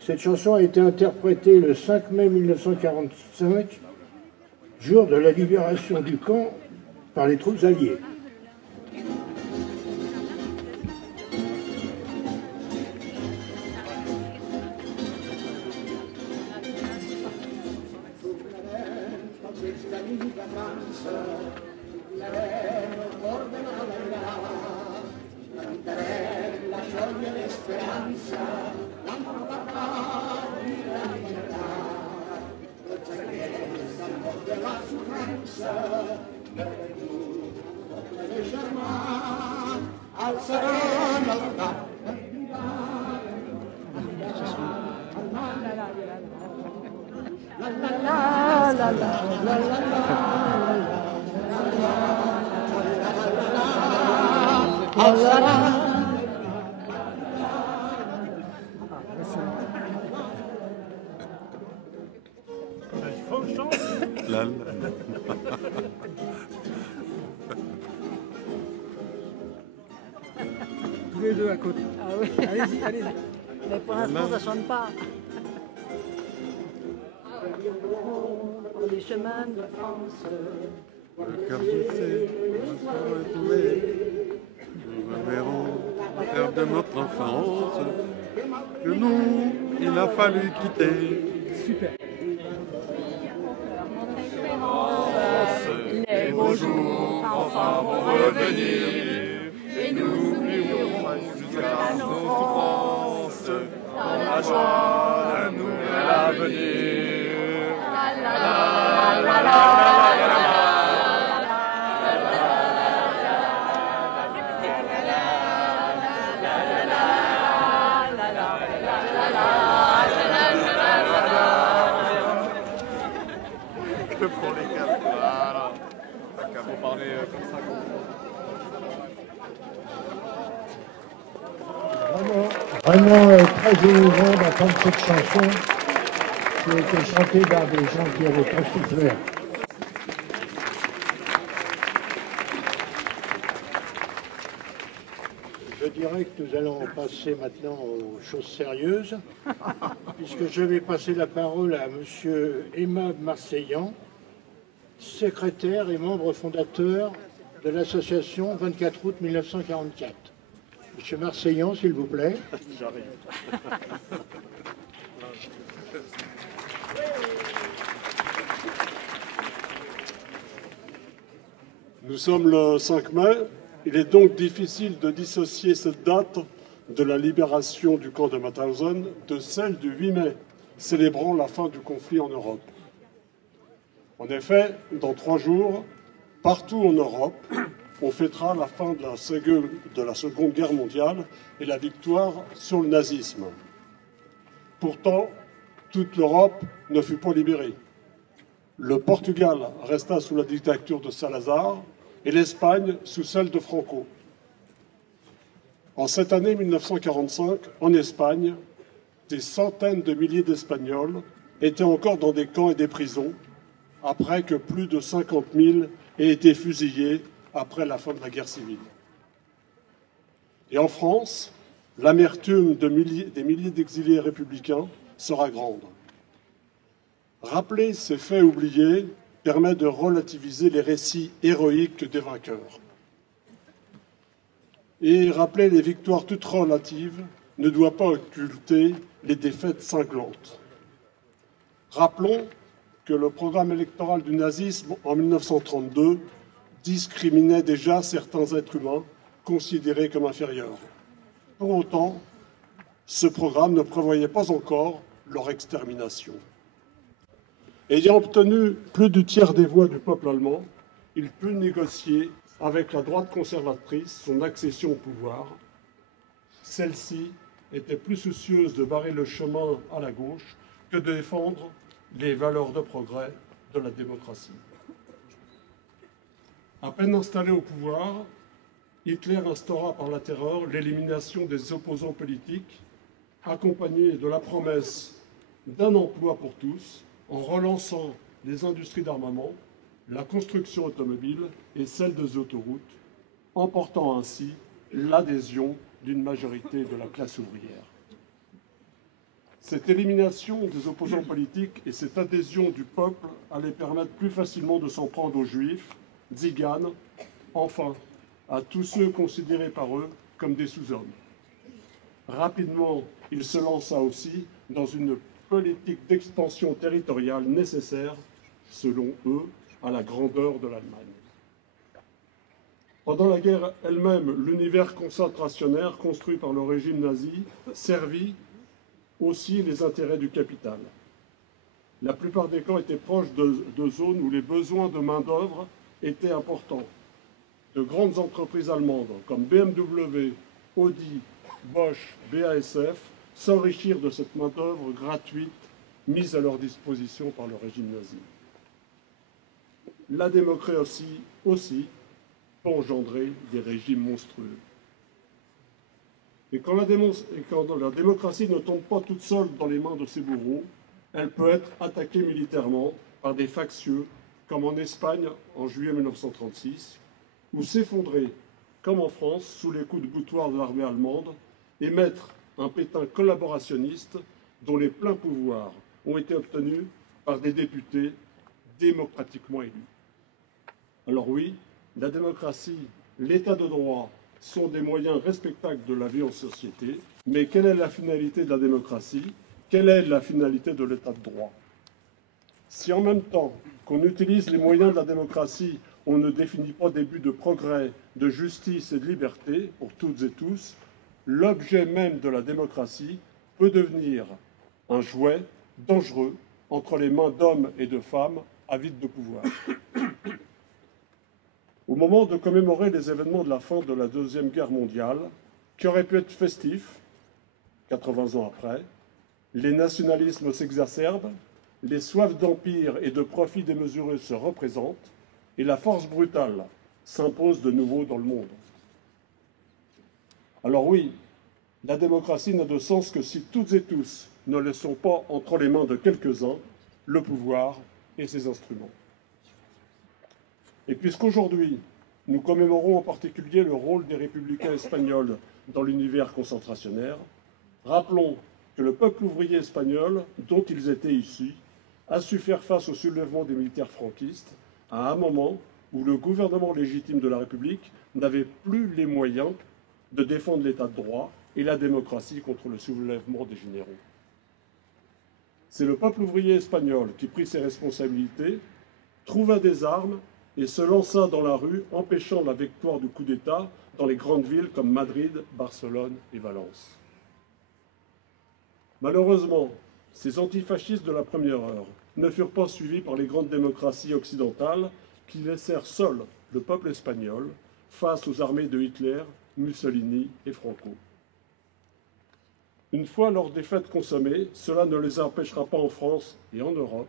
Cette chanson a été interprétée le 5 mai 1945, jour de la libération du camp par les troupes alliées. Tous les deux à côté. Ah oui. Allez-y, allez-y. Mais pour l'instant, ça ne chante pas. Pour les chemins de France. Le cœur poussé, retrouvé, nous reverrons la terre de notre enfance, que nous, il a fallu quitter. Super. Les beaux jours enfin vont revenir, et nous oublierons jusqu'à nos souffrances, dans la joie d'un nouvel avenir. La la la la la. Pour les quatre, voilà. Faut parler comme ça. Vraiment très émouvant d'entendre cette chanson qui a été chantée par des gens qui avaient trop souffert. Je dirais que nous allons passer maintenant aux choses sérieuses, puisque je vais passer la parole à M. Aimable Marseillan, secrétaire et membre fondateur de l'association 24 août 1944. Monsieur Marseillan, s'il vous plaît. J'arrive. Nous sommes le 5 mai. Il est donc difficile de dissocier cette date de la libération du camp de Mauthausen de celle du 8 mai, célébrant la fin du conflit en Europe. En effet, dans 3 jours, partout en Europe, on fêtera la fin de la Seconde Guerre mondiale et la victoire sur le nazisme. Pourtant, toute l'Europe ne fut pas libérée. Le Portugal resta sous la dictature de Salazar et l'Espagne sous celle de Franco. En cette année 1945, en Espagne, des centaines de milliers d'Espagnols étaient encore dans des camps et des prisons, après que plus de 50 000 aient été fusillés après la fin de la guerre civile. Et en France, l'amertume des milliers d'exilés républicains sera grande. Rappeler ces faits oubliés permet de relativiser les récits héroïques des vainqueurs. Et rappeler les victoires toutes relatives ne doit pas occulter les défaites cinglantes. Rappelons que le programme électoral du nazisme en 1932 discriminait déjà certains êtres humains considérés comme inférieurs. Pour autant, ce programme ne prévoyait pas encore leur extermination. Ayant obtenu plus du tiers des voix du peuple allemand, il put négocier avec la droite conservatrice son accession au pouvoir. Celle-ci était plus soucieuse de barrer le chemin à la gauche que de défendre les valeurs de progrès de la démocratie. À peine installé au pouvoir, Hitler instaura par la terreur l'élimination des opposants politiques, accompagnée de la promesse d'un emploi pour tous, en relançant les industries d'armement, la construction automobile et celle des autoroutes, emportant ainsi l'adhésion d'une majorité de la classe ouvrière. Cette élimination des opposants politiques et cette adhésion du peuple allaient permettre plus facilement de s'en prendre aux juifs, tziganes, enfin, à tous ceux considérés par eux comme des sous-hommes. Rapidement, il se lança aussi dans une politique d'expansion territoriale nécessaire, selon eux, à la grandeur de l'Allemagne. Pendant la guerre elle-même, l'univers concentrationnaire construit par le régime nazi servit aussi les intérêts du capital. La plupart des camps étaient proches de zones où les besoins de main-d'œuvre étaient importants. De grandes entreprises allemandes comme BMW, Audi, Bosch, BASF s'enrichirent de cette main-d'œuvre gratuite mise à leur disposition par le régime nazi. La démocratie aussi peut engendrer des régimes monstrueux. Et quand la démocratie ne tombe pas toute seule dans les mains de ses bourreaux, elle peut être attaquée militairement par des factieux, comme en Espagne en juillet 1936, ou s'effondrer, comme en France, sous les coups de boutoir de l'armée allemande, et mettre un Pétain collaborationniste dont les pleins pouvoirs ont été obtenus par des députés démocratiquement élus. Alors oui, la démocratie, l'état de droit sont des moyens respectables de la vie en société, mais quelle est la finalité de la démocratie? Quelle est la finalité de l'état de droit? Si en même temps qu'on utilise les moyens de la démocratie, on ne définit pas des buts de progrès, de justice et de liberté pour toutes et tous, l'objet même de la démocratie peut devenir un jouet dangereux entre les mains d'hommes et de femmes avides de pouvoir. Au moment de commémorer les événements de la fin de la Deuxième Guerre mondiale, qui aurait pu être festif, 80 ans après, les nationalismes s'exacerbent, les soifs d'empire et de profit démesurés se représentent, et la force brutale s'impose de nouveau dans le monde. Alors oui, la démocratie n'a de sens que si toutes et tous ne laissons pas entre les mains de quelques-uns le pouvoir et ses instruments. Et puisqu'aujourd'hui, nous commémorons en particulier le rôle des républicains espagnols dans l'univers concentrationnaire, rappelons que le peuple ouvrier espagnol, dont ils étaient issus, a su faire face au soulèvement des militaires franquistes à un moment où le gouvernement légitime de la République n'avait plus les moyens de défendre l'état de droit et la démocratie contre le soulèvement des généraux. C'est le peuple ouvrier espagnol qui prit ses responsabilités, trouva des armes et se lança dans la rue, empêchant la victoire du coup d'État dans les grandes villes comme Madrid, Barcelone et Valence. Malheureusement, ces antifascistes de la première heure ne furent pas suivis par les grandes démocraties occidentales qui laissèrent seuls le peuple espagnol face aux armées de Hitler, Mussolini et Franco. Une fois leur défaite consommée, cela ne les empêchera pas en France et en Europe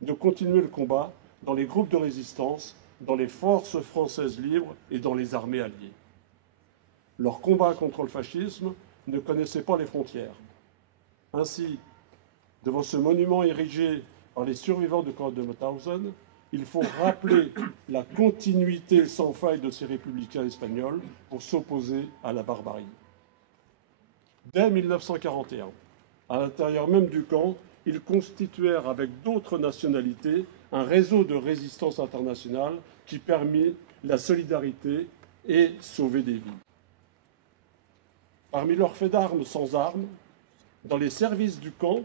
de continuer le combat dans les groupes de résistance, dans les forces françaises libres et dans les armées alliées. Leur combat contre le fascisme ne connaissait pas les frontières. Ainsi, devant ce monument érigé par les survivants de camp de Mauthausen, il faut rappeler la continuité sans faille de ces républicains espagnols pour s'opposer à la barbarie. Dès 1941, à l'intérieur même du camp, ils constituèrent avec d'autres nationalités un réseau de résistance internationale qui permit la solidarité et sauver des vies. Parmi leurs faits d'armes sans armes, dans les services du camp,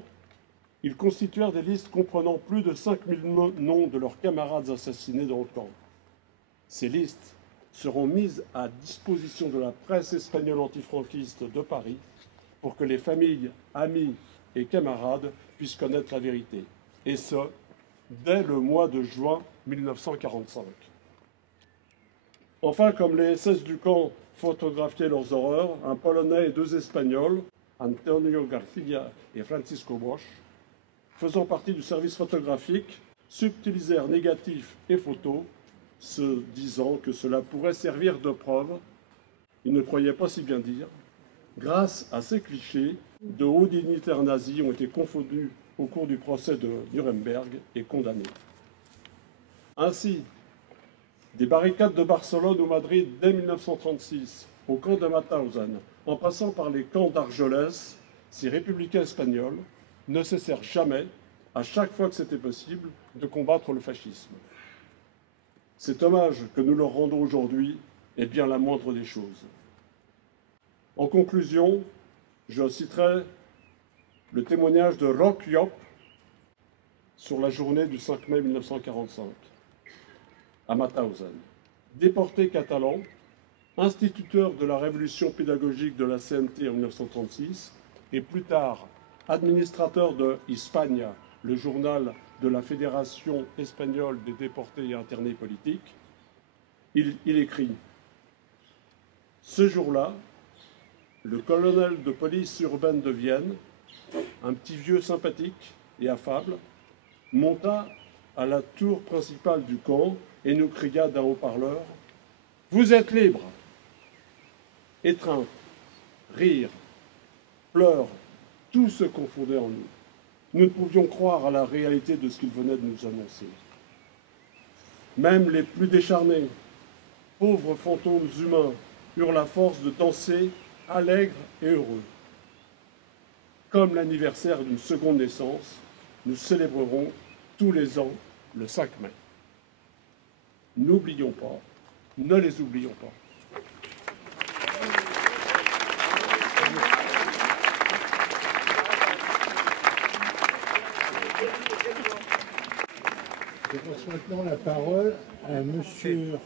ils constituèrent des listes comprenant plus de 5000 noms de leurs camarades assassinés dans le camp. Ces listes seront mises à disposition de la presse espagnole antifranquiste de Paris pour que les familles, amis et camarades puissent connaître la vérité. Et ce, dès le mois de juin 1945. Enfin, comme les SS du camp photographiaient leurs horreurs, un Polonais et deux Espagnols, Antonio García et Francisco Bosch, faisant partie du service photographique, subtilisèrent négatifs et photos, se disant que cela pourrait servir de preuve. Ils ne croyaient pas si bien dire. Grâce à ces clichés, de hauts dignitaires nazis ont été confondus au cours du procès de Nuremberg et condamnés. Ainsi, des barricades de Barcelone ou Madrid dès 1936, au camp de Mauthausen, en passant par les camps d'Argelès, ces républicains espagnols ne cessèrent jamais, à chaque fois que c'était possible, de combattre le fascisme. Cet hommage que nous leur rendons aujourd'hui est bien la moindre des choses. En conclusion, je citerai le témoignage de Roch Llop sur la journée du 5 mai 1945, à Mauthausen. Déporté catalan, instituteur de la révolution pédagogique de la CNT en 1936, et plus tard administrateur de Hispania, le journal de la Fédération espagnole des déportés et internés politiques, il écrit « Ce jour-là, le colonel de police urbaine de Vienne, un petit vieux sympathique et affable, monta à la tour principale du camp et nous cria d'un haut-parleur « Vous êtes libres !» Étreinte, rire, pleurs, tout se confondait en nous. Nous ne pouvions croire à la réalité de ce qu'il venait de nous annoncer. Même les plus décharnés, pauvres fantômes humains, eurent la force de danser allègres et heureux. Comme l'anniversaire d'une seconde naissance, nous célébrerons tous les ans le 5 mai. N'oublions pas, ne les oublions pas. Je passe maintenant la parole à M.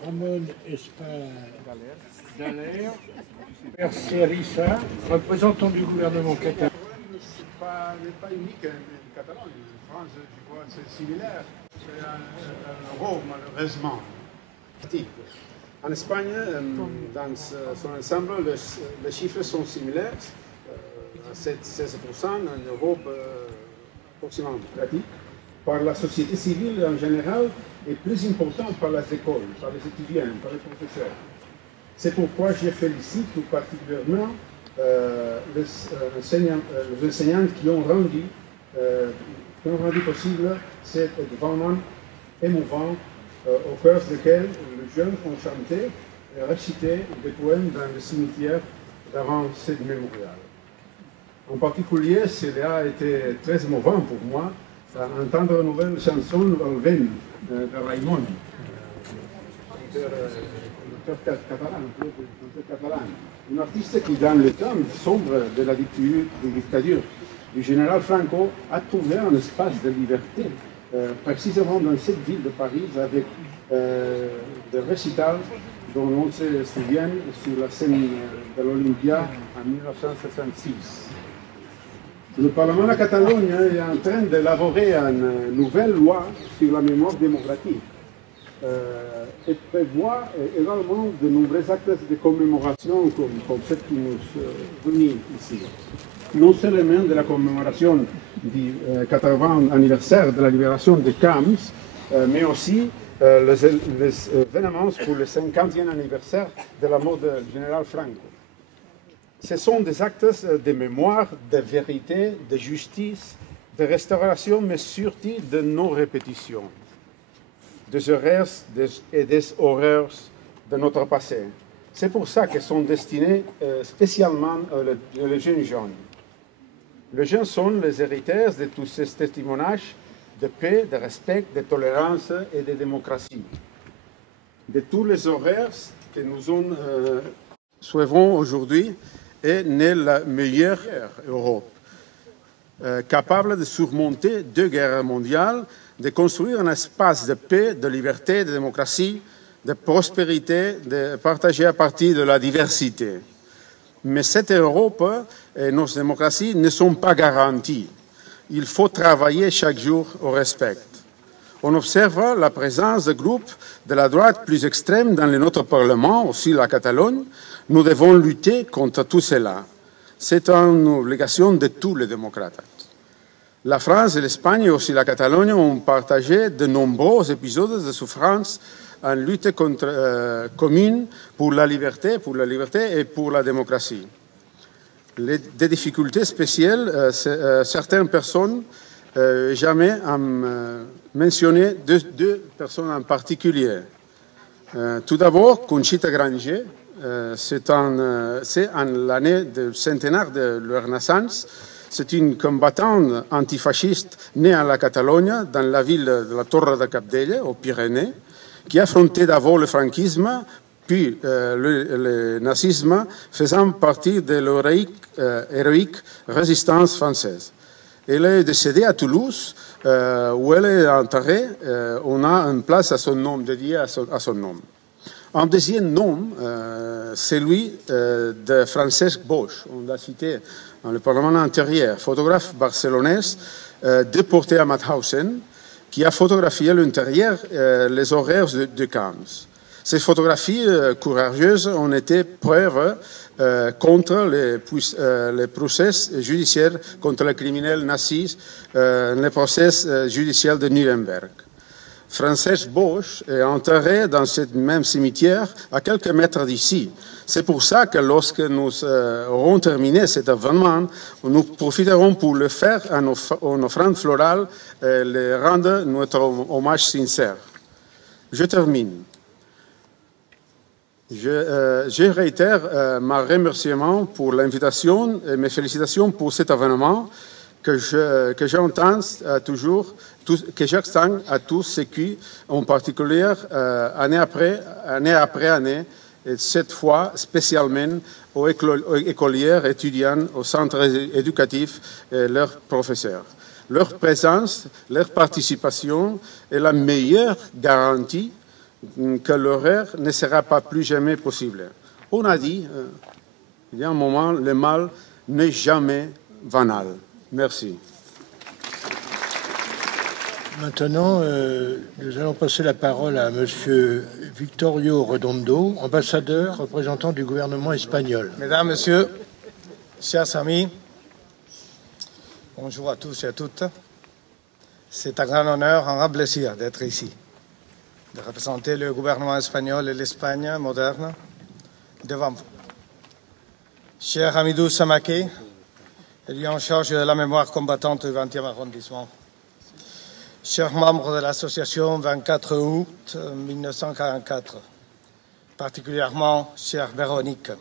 Ramon Espadaleer, Mercerissa, représentant du gouvernement catalan. n'est pas unique en Catalogne. En France, je crois que c'est similaire. C'est un euro, malheureusement. En Espagne, dans son ensemble, les chiffres sont similaires. À 16%, en Europe, approximativement pratique. Par la société civile en général et plus important par les écoles, par les étudiants, par les professeurs. C'est pourquoi je félicite tout particulièrement les enseignants qui ont rendu possible cet événement émouvant au cœur duquel les jeunes ont chanté et récité des poèmes dans le cimetière d'avant cette mémorial. En particulier, cela a été très émouvant pour moi entendre une nouvelle chanson Volvent de Raimon, auteur catalan, un artiste qui, dans le temps sombre de la dictature du général Franco, a trouvé un espace de liberté, précisément dans cette ville de Paris, avec des récitals dont on se souvient sur la scène de l'Olympia en 1966. Le Parlement de Catalogne est en train d'élaborer une nouvelle loi sur la mémoire démocratique et prévoit également de nombreux actes de commémoration comme celle qui nous réunit ici. Non seulement de la commémoration du 80e anniversaire de la libération de Camps, mais aussi les événements pour le 50e anniversaire de la mort du général Franco. Ce sont des actes de mémoire, de vérité, de justice, de restauration, mais surtout de non-répétition. des erreurs et des horreurs de notre passé. C'est pour ça qu'elles sont destinées spécialement aux jeunes gens. Les jeunes sont les héritiers de tous ces témoignages de paix, de respect, de tolérance et de démocratie. De tous les horreurs que nous souhaitons aujourd'hui est née la meilleure Europe, capable de surmonter 2 guerres mondiales, de construire un espace de paix, de liberté, de démocratie, de prospérité, de partager à partir de la diversité. Mais cette Europe et nos démocraties ne sont pas garanties. Il faut travailler chaque jour au respect. On observe la présence de groupes de la droite plus extrême dans notre Parlement, aussi la Catalogne. Nous devons lutter contre tout cela. C'est une obligation de tous les démocrates. La France et l'Espagne et aussi la Catalogne ont partagé de nombreux épisodes de souffrance en lutte commune pour la liberté et pour la démocratie. Des difficultés spéciales, certaines personnes, jamais mentionné 2 personnes en particulier. Tout d'abord, Conchita Granger, c'est en l'année du centenaire de leur naissance. C'est une combattante antifasciste née à la Catalogne, dans la ville de la Torre de Cabdella, aux Pyrénées, qui affrontait d'abord le franquisme, puis le nazisme, faisant partie de l'héroïque résistance française. Elle est décédée à Toulouse, où elle est enterrée. On a une place à son nom, dédiée à son nom. Un deuxième nom, celui de Francesc Boix, on l'a cité dans le Parlement antérieur, photographe barcelonais déporté à Mauthausen, qui a photographié l'intérieur, les horaires de camps. Ces photographies courageuses ont été preuve contre les procès judiciaires contre les criminels nazis, les procès judiciaires de Nuremberg. Francesc Boix est enterré dans ce même cimetière à quelques mètres d'ici. C'est pour ça que lorsque nous aurons terminé cet événement, nous profiterons pour le faire en offrande florale et le rendre notre hommage sincère. Je termine. Je réitère mes remerciements pour l'invitation et mes félicitations pour cet événement que j'entends à tous ceux qui, en particulier, année après année, et cette fois spécialement aux écoliers, étudiants, aux centres éducatifs et leurs professeurs. Leur présence, leur participation est la meilleure garantie que l'horreur ne sera pas plus jamais possible. On a dit, il y a un moment, le mal n'est jamais banal. Merci. Maintenant, nous allons passer la parole à Monsieur Victorio Redondo, ambassadeur représentant du gouvernement espagnol. Mesdames, Messieurs, chers amis, bonjour à tous et à toutes. C'est un grand honneur, un grand plaisir d'être ici, de représenter le gouvernement espagnol et l'Espagne moderne devant vous. Cher Hamidou Samaké, élu en charge de la mémoire combattante du 20e arrondissement, chers membres de l'association 24 août 1944, particulièrement chère Véronique,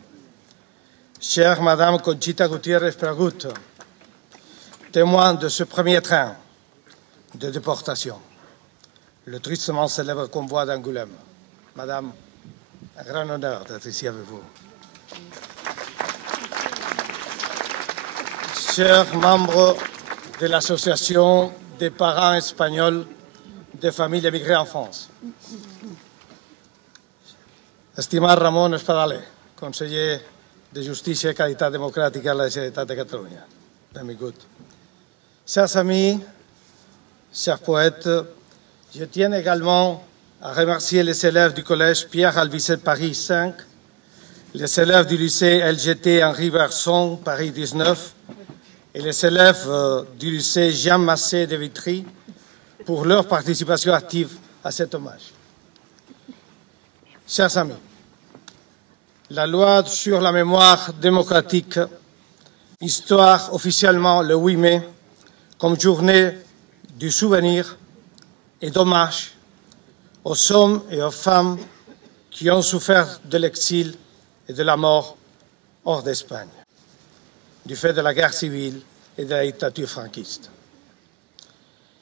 chère Madame Conchita Gutiérrez Pragut, témoin de ce premier train de déportation, le tristement célèbre convoi d'Angoulême. Madame, un grand honneur d'être ici avec vous. Chers membres de l'association des parents espagnols des familles émigrées en France. Estimat Ramon Espadale, conseller de Justícia et Qualitat Democràtica de la Generalitat de Catalunya. Benvingut. Chers amis, chers poètes, je tiens également à remercier les élèves du collège Pierre Alviset Paris 5, les élèves du lycée LGT Henri Bergson Paris 19 et les élèves du lycée Jean Massé de Vitry pour leur participation active à cet hommage. Chers amis, la loi sur la mémoire démocratique instaure officiellement le 8 mai comme journée du souvenir et d'hommage aux hommes et aux femmes qui ont souffert de l'exil et de la mort hors d'Espagne, du fait de la guerre civile et de la dictature franquiste.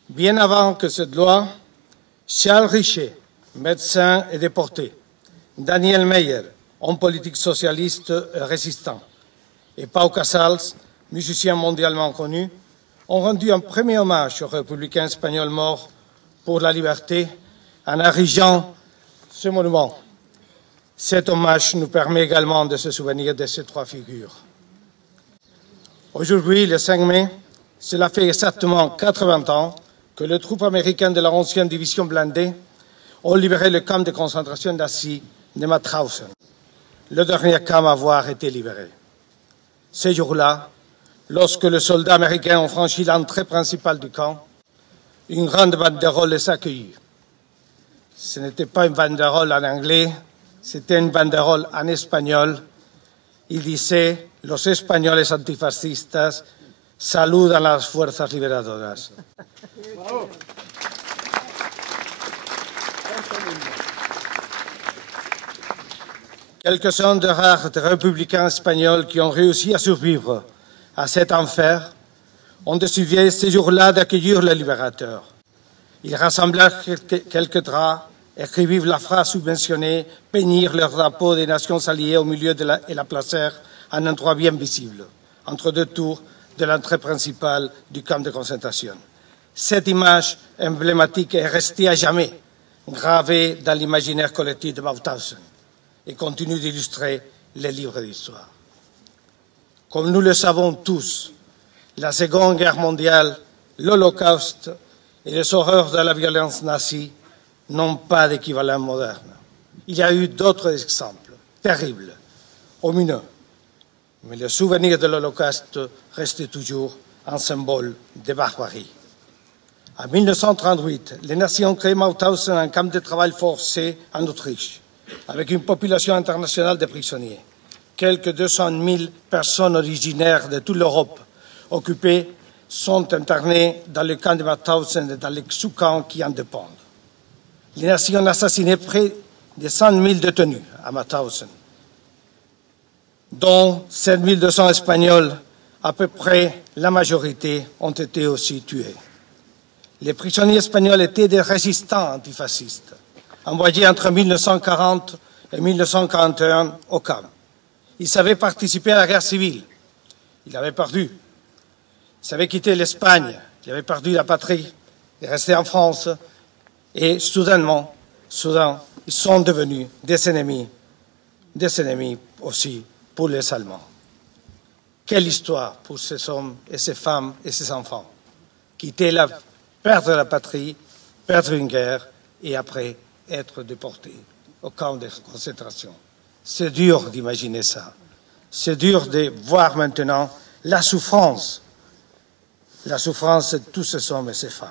Bien avant que cette loi, Charles Richet, médecin et déporté, Daniel Meyer, homme politique socialiste et résistant, et Pau Casals, musicien mondialement connu, ont rendu un premier hommage aux républicains espagnols morts pour la liberté en érigeant ce monument. Cet hommage nous permet également de se souvenir de ces trois figures. Aujourd'hui, le 5 mai, cela fait exactement 80 ans que les troupes américaines de la 11e division blindée ont libéré le camp de concentration nazi de Mauthausen, le dernier camp à avoir été libéré. Ce jour-là, lorsque les soldats américains ont franchi l'entrée principale du camp, une grande banderole les accueillit. Ce n'était pas une banderole en anglais, c'était une banderole en espagnol. Il disait « Los españoles antifascistas saludan a las fuerzas liberadoras ». Quelques-uns des rares républicains espagnols qui ont réussi à survivre à cet enfer ont décidé ce jour-là d'accueillir le libérateur. Ils rassemblèrent quelques draps, écrivirent la phrase subventionnée, peignirent leur drapeau des nations alliées au milieu et la placèrent à un endroit bien visible, entre deux tours de l'entrée principale du camp de concentration. Cette image emblématique est restée à jamais gravée dans l'imaginaire collectif de Mauthausen et continue d'illustrer les livres d'histoire. Comme nous le savons tous, la Seconde Guerre mondiale, l'Holocauste et les horreurs de la violence nazie n'ont pas d'équivalent moderne. Il y a eu d'autres exemples terribles, omineux, mais le souvenir de l'Holocauste reste toujours un symbole de barbarie. En 1938, les nazis ont créé Mauthausen, un camp de travail forcé en Autriche, avec une population internationale de prisonniers. Quelques 200 000 personnes originaires de toute l'Europe occupée sont internées dans le camp de Mauthausen et dans les sous-camps qui en dépendent. Les nazis ont assassiné près de 100 000 détenus à Mauthausen, dont 7 200 Espagnols, à peu près la majorité, ont été aussi tués. Les prisonniers espagnols étaient des résistants antifascistes, envoyés entre 1940 et 1941 au camp. Ils avaient participé à la guerre civile. Ils avaient perdu. Ils avaient quitté l'Espagne. Ils avaient perdu la patrie. Ils restaient en France. Et soudain, ils sont devenus des ennemis aussi pour les Allemands. Quelle histoire pour ces hommes et ces femmes et ces enfants. Perdre la patrie, perdre une guerre et après être déportés au camp de concentration. C'est dur d'imaginer ça. C'est dur de voir maintenant la souffrance de tous ces hommes et ces femmes.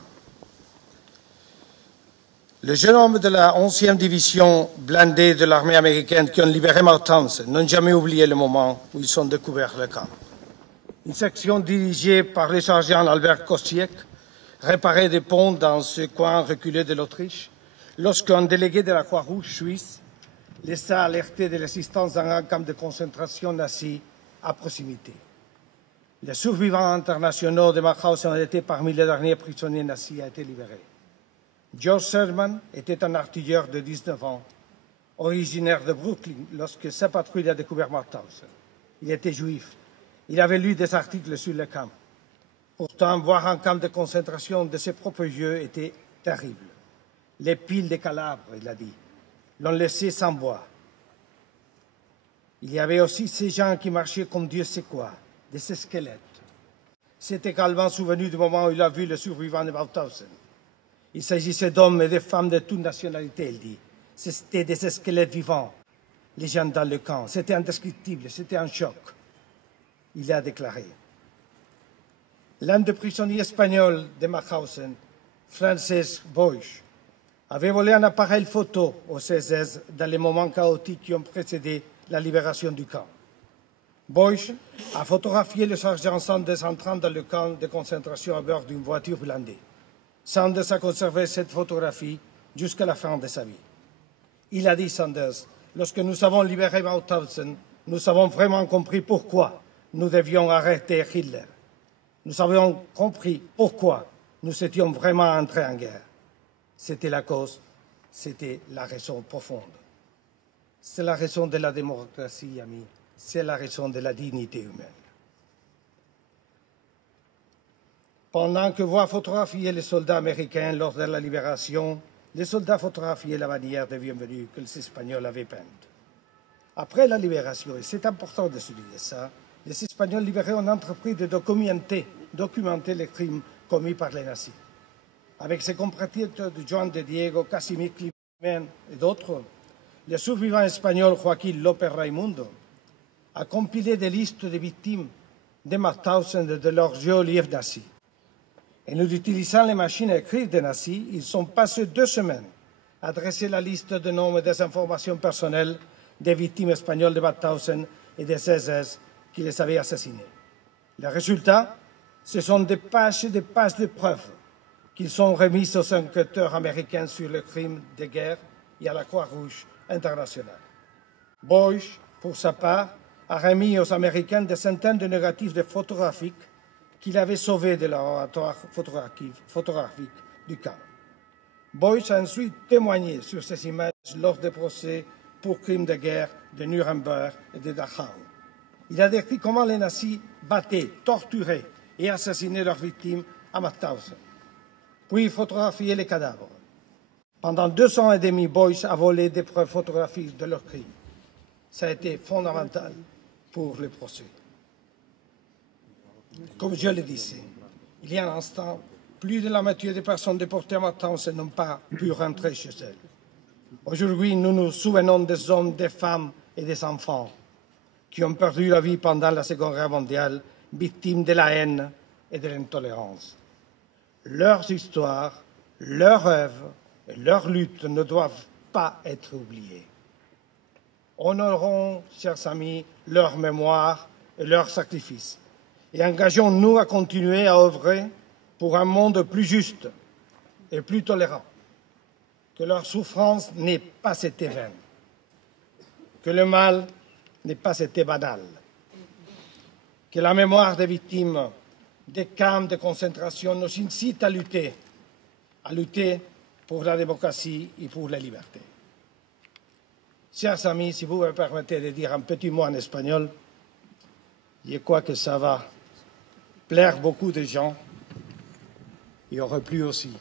Les jeunes hommes de la 11e division blindée de l'armée américaine qui ont libéré Mauthausen n'ont jamais oublié le moment où ils ont découvert le camp. Une section dirigée par le sergent Albert Kosiek réparait des ponts dans ce coin reculé de l'Autriche lorsqu'un délégué de la Croix-Rouge suisse laissa alerter de l'existence d'un camp de concentration nazi à proximité. Les survivants internationaux de Mauthausen ont été parmi les derniers prisonniers nazis à être libérés. George Sherman était un artilleur de 19 ans, originaire de Brooklyn, lorsque sa patrouille a découvert Mauthausen. Il était juif. Il avait lu des articles sur le camp. Pourtant, voir un camp de concentration de ses propres yeux était terrible. Les piles de cadavres, il a dit, l'ont laissé sans bois. Il y avait aussi ces gens qui marchaient comme Dieu sait quoi, des squelettes. C'est également souvenu du moment où il a vu le survivant de Mauthausen. Il s'agissait d'hommes et de femmes de toute nationalité, il dit. C'était des squelettes vivants, les gens dans le camp. C'était indescriptible, c'était un choc. Il a déclaré. L'un des prisonniers espagnols de Mauthausen, Frances Boix, avait volé un appareil photo au SS dans les moments chaotiques qui ont précédé la libération du camp. Boix a photographié le sergent Sanders entrant dans le camp de concentration à bord d'une voiture blindée. Sanders a conservé cette photographie jusqu'à la fin de sa vie. Il a dit, Sanders, lorsque nous avons libéré Mauthausen, nous avons vraiment compris pourquoi nous devions arrêter Hitler. Nous avions compris pourquoi nous étions vraiment entrés en guerre. C'était la cause, c'était la raison profonde. C'est la raison de la démocratie, amis. C'est la raison de la dignité humaine. Pendant que vous photographiez les soldats américains lors de la libération, les soldats photographiaient la manière de bienvenue que les Espagnols avaient peinte. Après la libération, et c'est important de souligner ça, les Espagnols libérés ont entrepris de documenter les crimes commis par les nazis. Avec ses compatriotes de Juan de Diego, Casimir Climent et d'autres, le survivant espagnol Joaquín López Raimundo a compilé des listes de victimes de Mauthausen et de leurs geôliers nazis. En utilisant les machines à écrire des nazis, ils ont passé 2 semaines à dresser la liste de noms et des informations personnelles des victimes espagnoles de Mauthausen et des SS qui les avaient assassinés. Les résultats, ce sont des pages et des pages de preuves qu'ils sont remises aux enquêteurs américains sur les crimes de guerre et à la Croix-Rouge internationale. Boyce, pour sa part, a remis aux Américains des centaines de négatifs de photographiques qu'il avait sauvés de laboratoire photographique du camp. Boyce a ensuite témoigné sur ces images lors des procès pour crimes de guerre de Nuremberg et de Dachau. Il a décrit comment les nazis battaient, torturaient et assassinaient leurs victimes à Mauthausen, puis photographiaient les cadavres. Pendant 2 ans et demi, Boyce a volé des preuves photographiques de leurs crimes. Ça a été fondamental pour le procès. Comme je le disais, il y a un instant, plus de la moitié des personnes déportées à Mauthausen n'ont pas pu rentrer chez elles. Aujourd'hui, nous nous souvenons des hommes, des femmes et des enfants qui ont perdu la vie pendant la Seconde Guerre mondiale, victimes de la haine et de l'intolérance. Leurs histoires, leurs rêves et leurs luttes ne doivent pas être oubliées. Honorons, chers amis, leur mémoire et leurs sacrifices et engageons-nous à continuer à œuvrer pour un monde plus juste et plus tolérant. Que leur souffrance n'ait pas été vaine, que le mal n'ait pas été banal, que la mémoire des victimes des camps de concentration nous incite à lutter pour la démocratie et pour la liberté. Chers amis, si vous me permettez de dire un petit mot en espagnol, je crois que ça va plaire beaucoup de gens et aurait plu aussi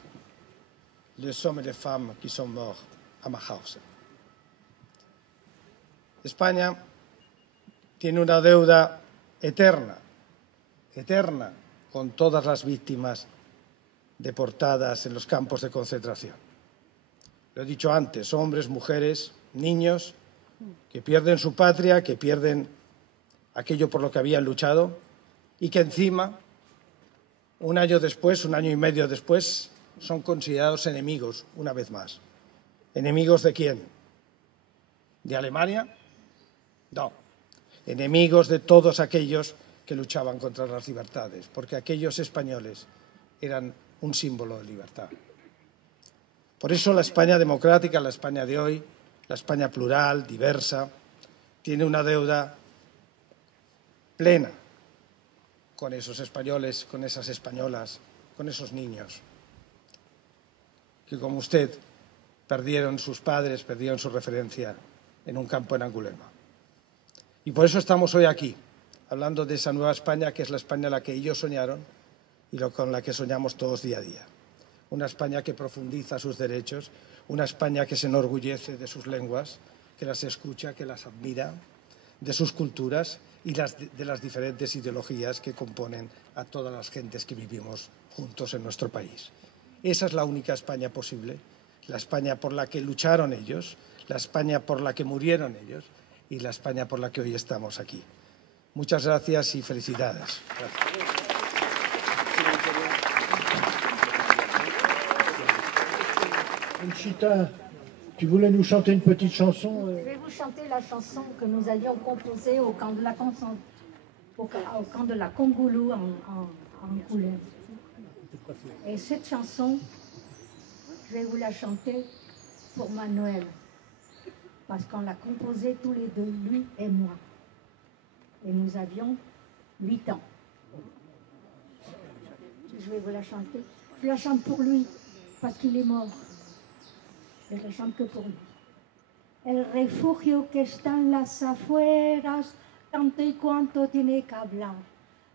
les hommes et les femmes qui sont morts a Mauthausen. España tiene una deuda eterna con todas las víctimas deportadas en los campos de concentración. Lo he dicho antes, hombres, mujeres, niños que pierden su patria, que pierden aquello por lo que habían luchado y que encima, un año después, 1 año y medio después, son considerados enemigos, una vez más. ¿Enemigos de quién? ¿De Alemania? No. Enemigos de todos aquellos que luchaban contra las libertades, porque aquellos españoles eran un símbolo de libertad. Por eso la España democrática, la España de hoy, la España plural, diversa, tiene una deuda plena con esos españoles, con esas españolas, con esos niños que, como usted, perdieron sus padres, perdieron su referencia en un campo en Angulema. Y por eso estamos hoy aquí, hablando de esa nueva España, que es la España a la que ellos soñaron y con la que soñamos todos día a día. Una España que profundiza sus derechos, una España que se enorgullece de sus lenguas, que las escucha, que las admira, de sus culturas y de las diferentes ideologías que componen a todas las gentes que vivimos juntos en nuestro país. Esa es la única España posible, la España por la que lucharon ellos, la España por la que murieron ellos y la España por la que hoy estamos aquí. Muchas gracias y felicidades. Gracias. Conchita, tu voulais nous chanter une petite chanson Je vais vous chanter la chanson que nous avions composée au camp de la Congoulou en Angoulême. Et cette chanson, je vais vous la chanter pour Manuel, parce qu'on l'a composé tous les deux, lui et moi. Et nous avions 8 ans. Je vais vous la chanter. Je la chante pour lui, parce qu'il est mort. Et je la chante que pour lui. El refugio que está en las afueras, tanto y cuanto tiene que hablar,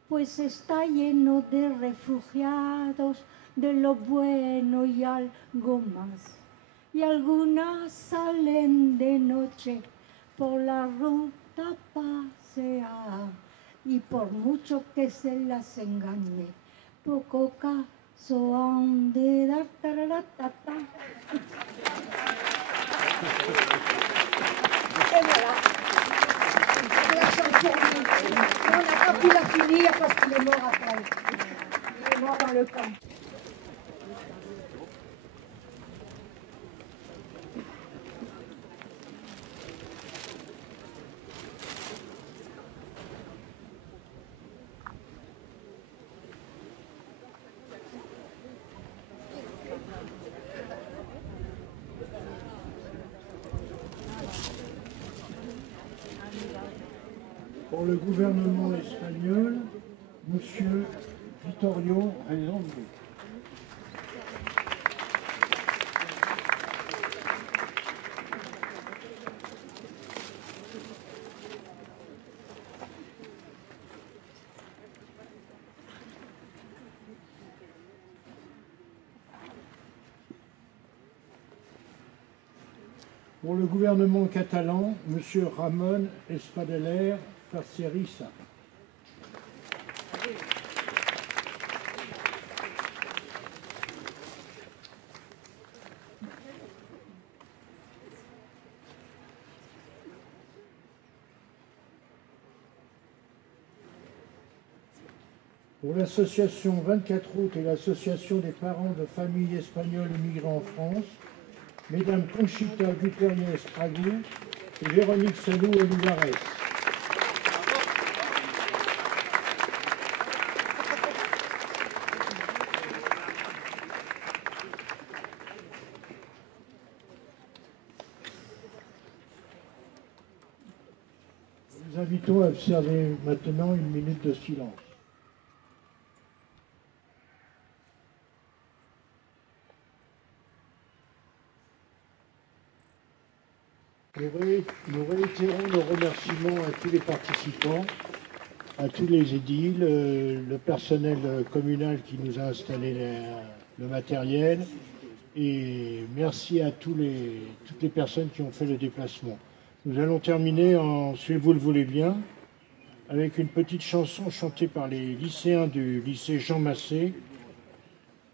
pues está lleno de refugiados, de lo bueno y algo más. Y algunas salen de noche por la ruta pasear, y por mucho que se las engañe, poco caso han de dar. Tararatata. Et voilà. La chanson, on n'a pas pu la finir parce qu'il est mort après. Il est mort dans le camp. Pour le gouvernement espagnol, M. Vittorio Redondo. Pour le gouvernement catalan, M. Ramon Espadeler Parcerisa. Pour l'association 24 août et l'association des parents de familles espagnoles immigrées en France, Mesdames Conchita Gutierrez Pragou et Véronique Salou Olivares. Nous invitons à observer maintenant une minute de silence. Nous réitérons nos remerciements à tous les participants, à tous les édiles, le personnel communal qui nous a installé le matériel, et merci à toutes les personnes qui ont fait le déplacement. Nous allons terminer, si vous le voulez bien, avec une petite chanson chantée par les lycéens du lycée Jean Massé,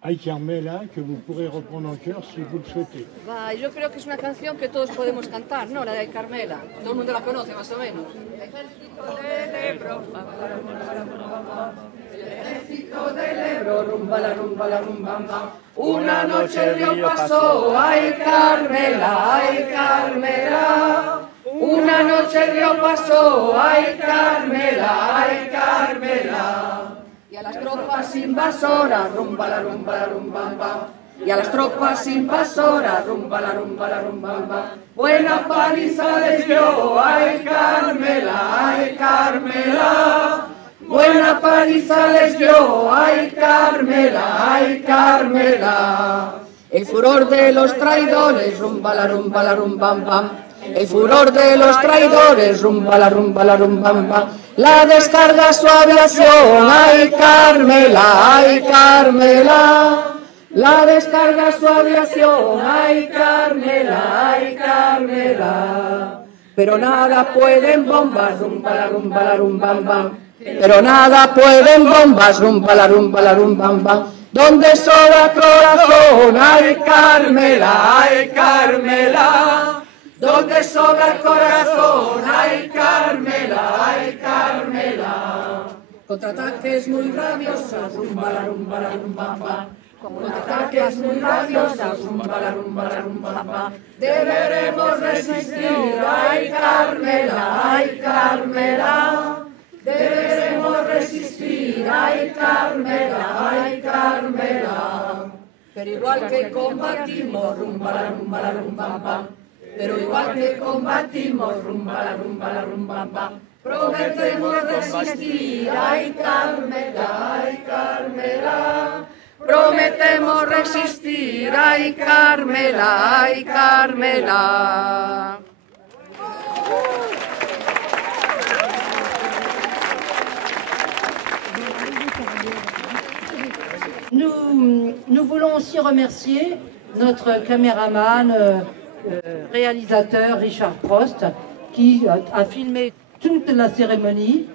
Ay Carmela, que vous pourrez reprendre en chœur si vous le souhaitez. Bah, yo creo que es una canción que todos podemos cantar, ¿no? La de Ay Carmela. Todo el mundo la conoce, más o menos. Ejército del Ebro, el ejército del Ebro, rumba la rumba la rumba. Una noche el río pasó, ay Carmela, ay Carmela. Una noche el río pasó, ay Carmela, ay Carmela. Y a las tropas invasoras, rumba la rumba. Y a las tropas invasoras, rumba la rumba. Buena paliza les dio, ay Carmela, ay Carmela. Buena paliza les dio, ay Carmela, ay Carmela. El furor de los traidores, rumba la rumba. El furor de los traidores, rumba la rumba. La descarga su aviación, ay Carmela, ay Carmela. La descarga su aviación, ay Carmela, ay Carmela. Pero nada pueden bombas, rumba la rumba. Pero nada pueden bombas, rumba la rumba. Donde sobra corazón, ay Carmela, ay Carmela. Donde sobra el corazón, ay Carmela, ay Carmela. Contraataques muy rabiosos, rumba la rumba. Contraataques muy rabiosos, rumba la rumba. Deberemos resistir, ay Carmela, ay Carmela. Deberemos resistir, ay Carmela, ay Carmela. Pero igual que combatimos, rumba la rumba la rumbamba. Pero igual que combatimos, rumba la rumba la rumbamba. Prometemos resistir, ay Carmela, ay Carmela. Prometemos resistir, ay Carmela, ay Carmela. Nous voulons aussi remercier notre caméraman, réalisateur Richard Prost, qui a filmé toute la cérémonie.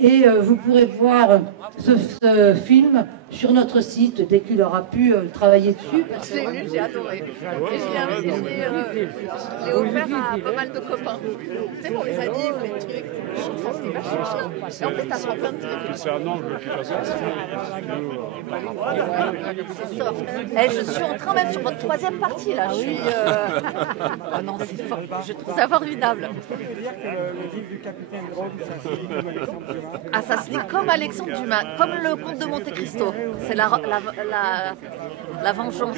Et vous pourrez voir ce film sur notre site dès qu'il aura pu travailler dessus. C'est nul, j'ai adoré. Et je l'ai offert à pas mal de copains. Tu sais, pour les annives, les trucs. Je pense que c'est vachement chiant. Et en plus, t'apprends plein de trucs. C'est un angle qui passe. C'est soft. Eh, je suis en train même sur votre troisième partie là. Je suis. Oh non, c'est fort. Je trouve ça formidable. Ah, ça se lit comme Alexandre Dumas, comme le comte de Monte Cristo. C'est la vengeance.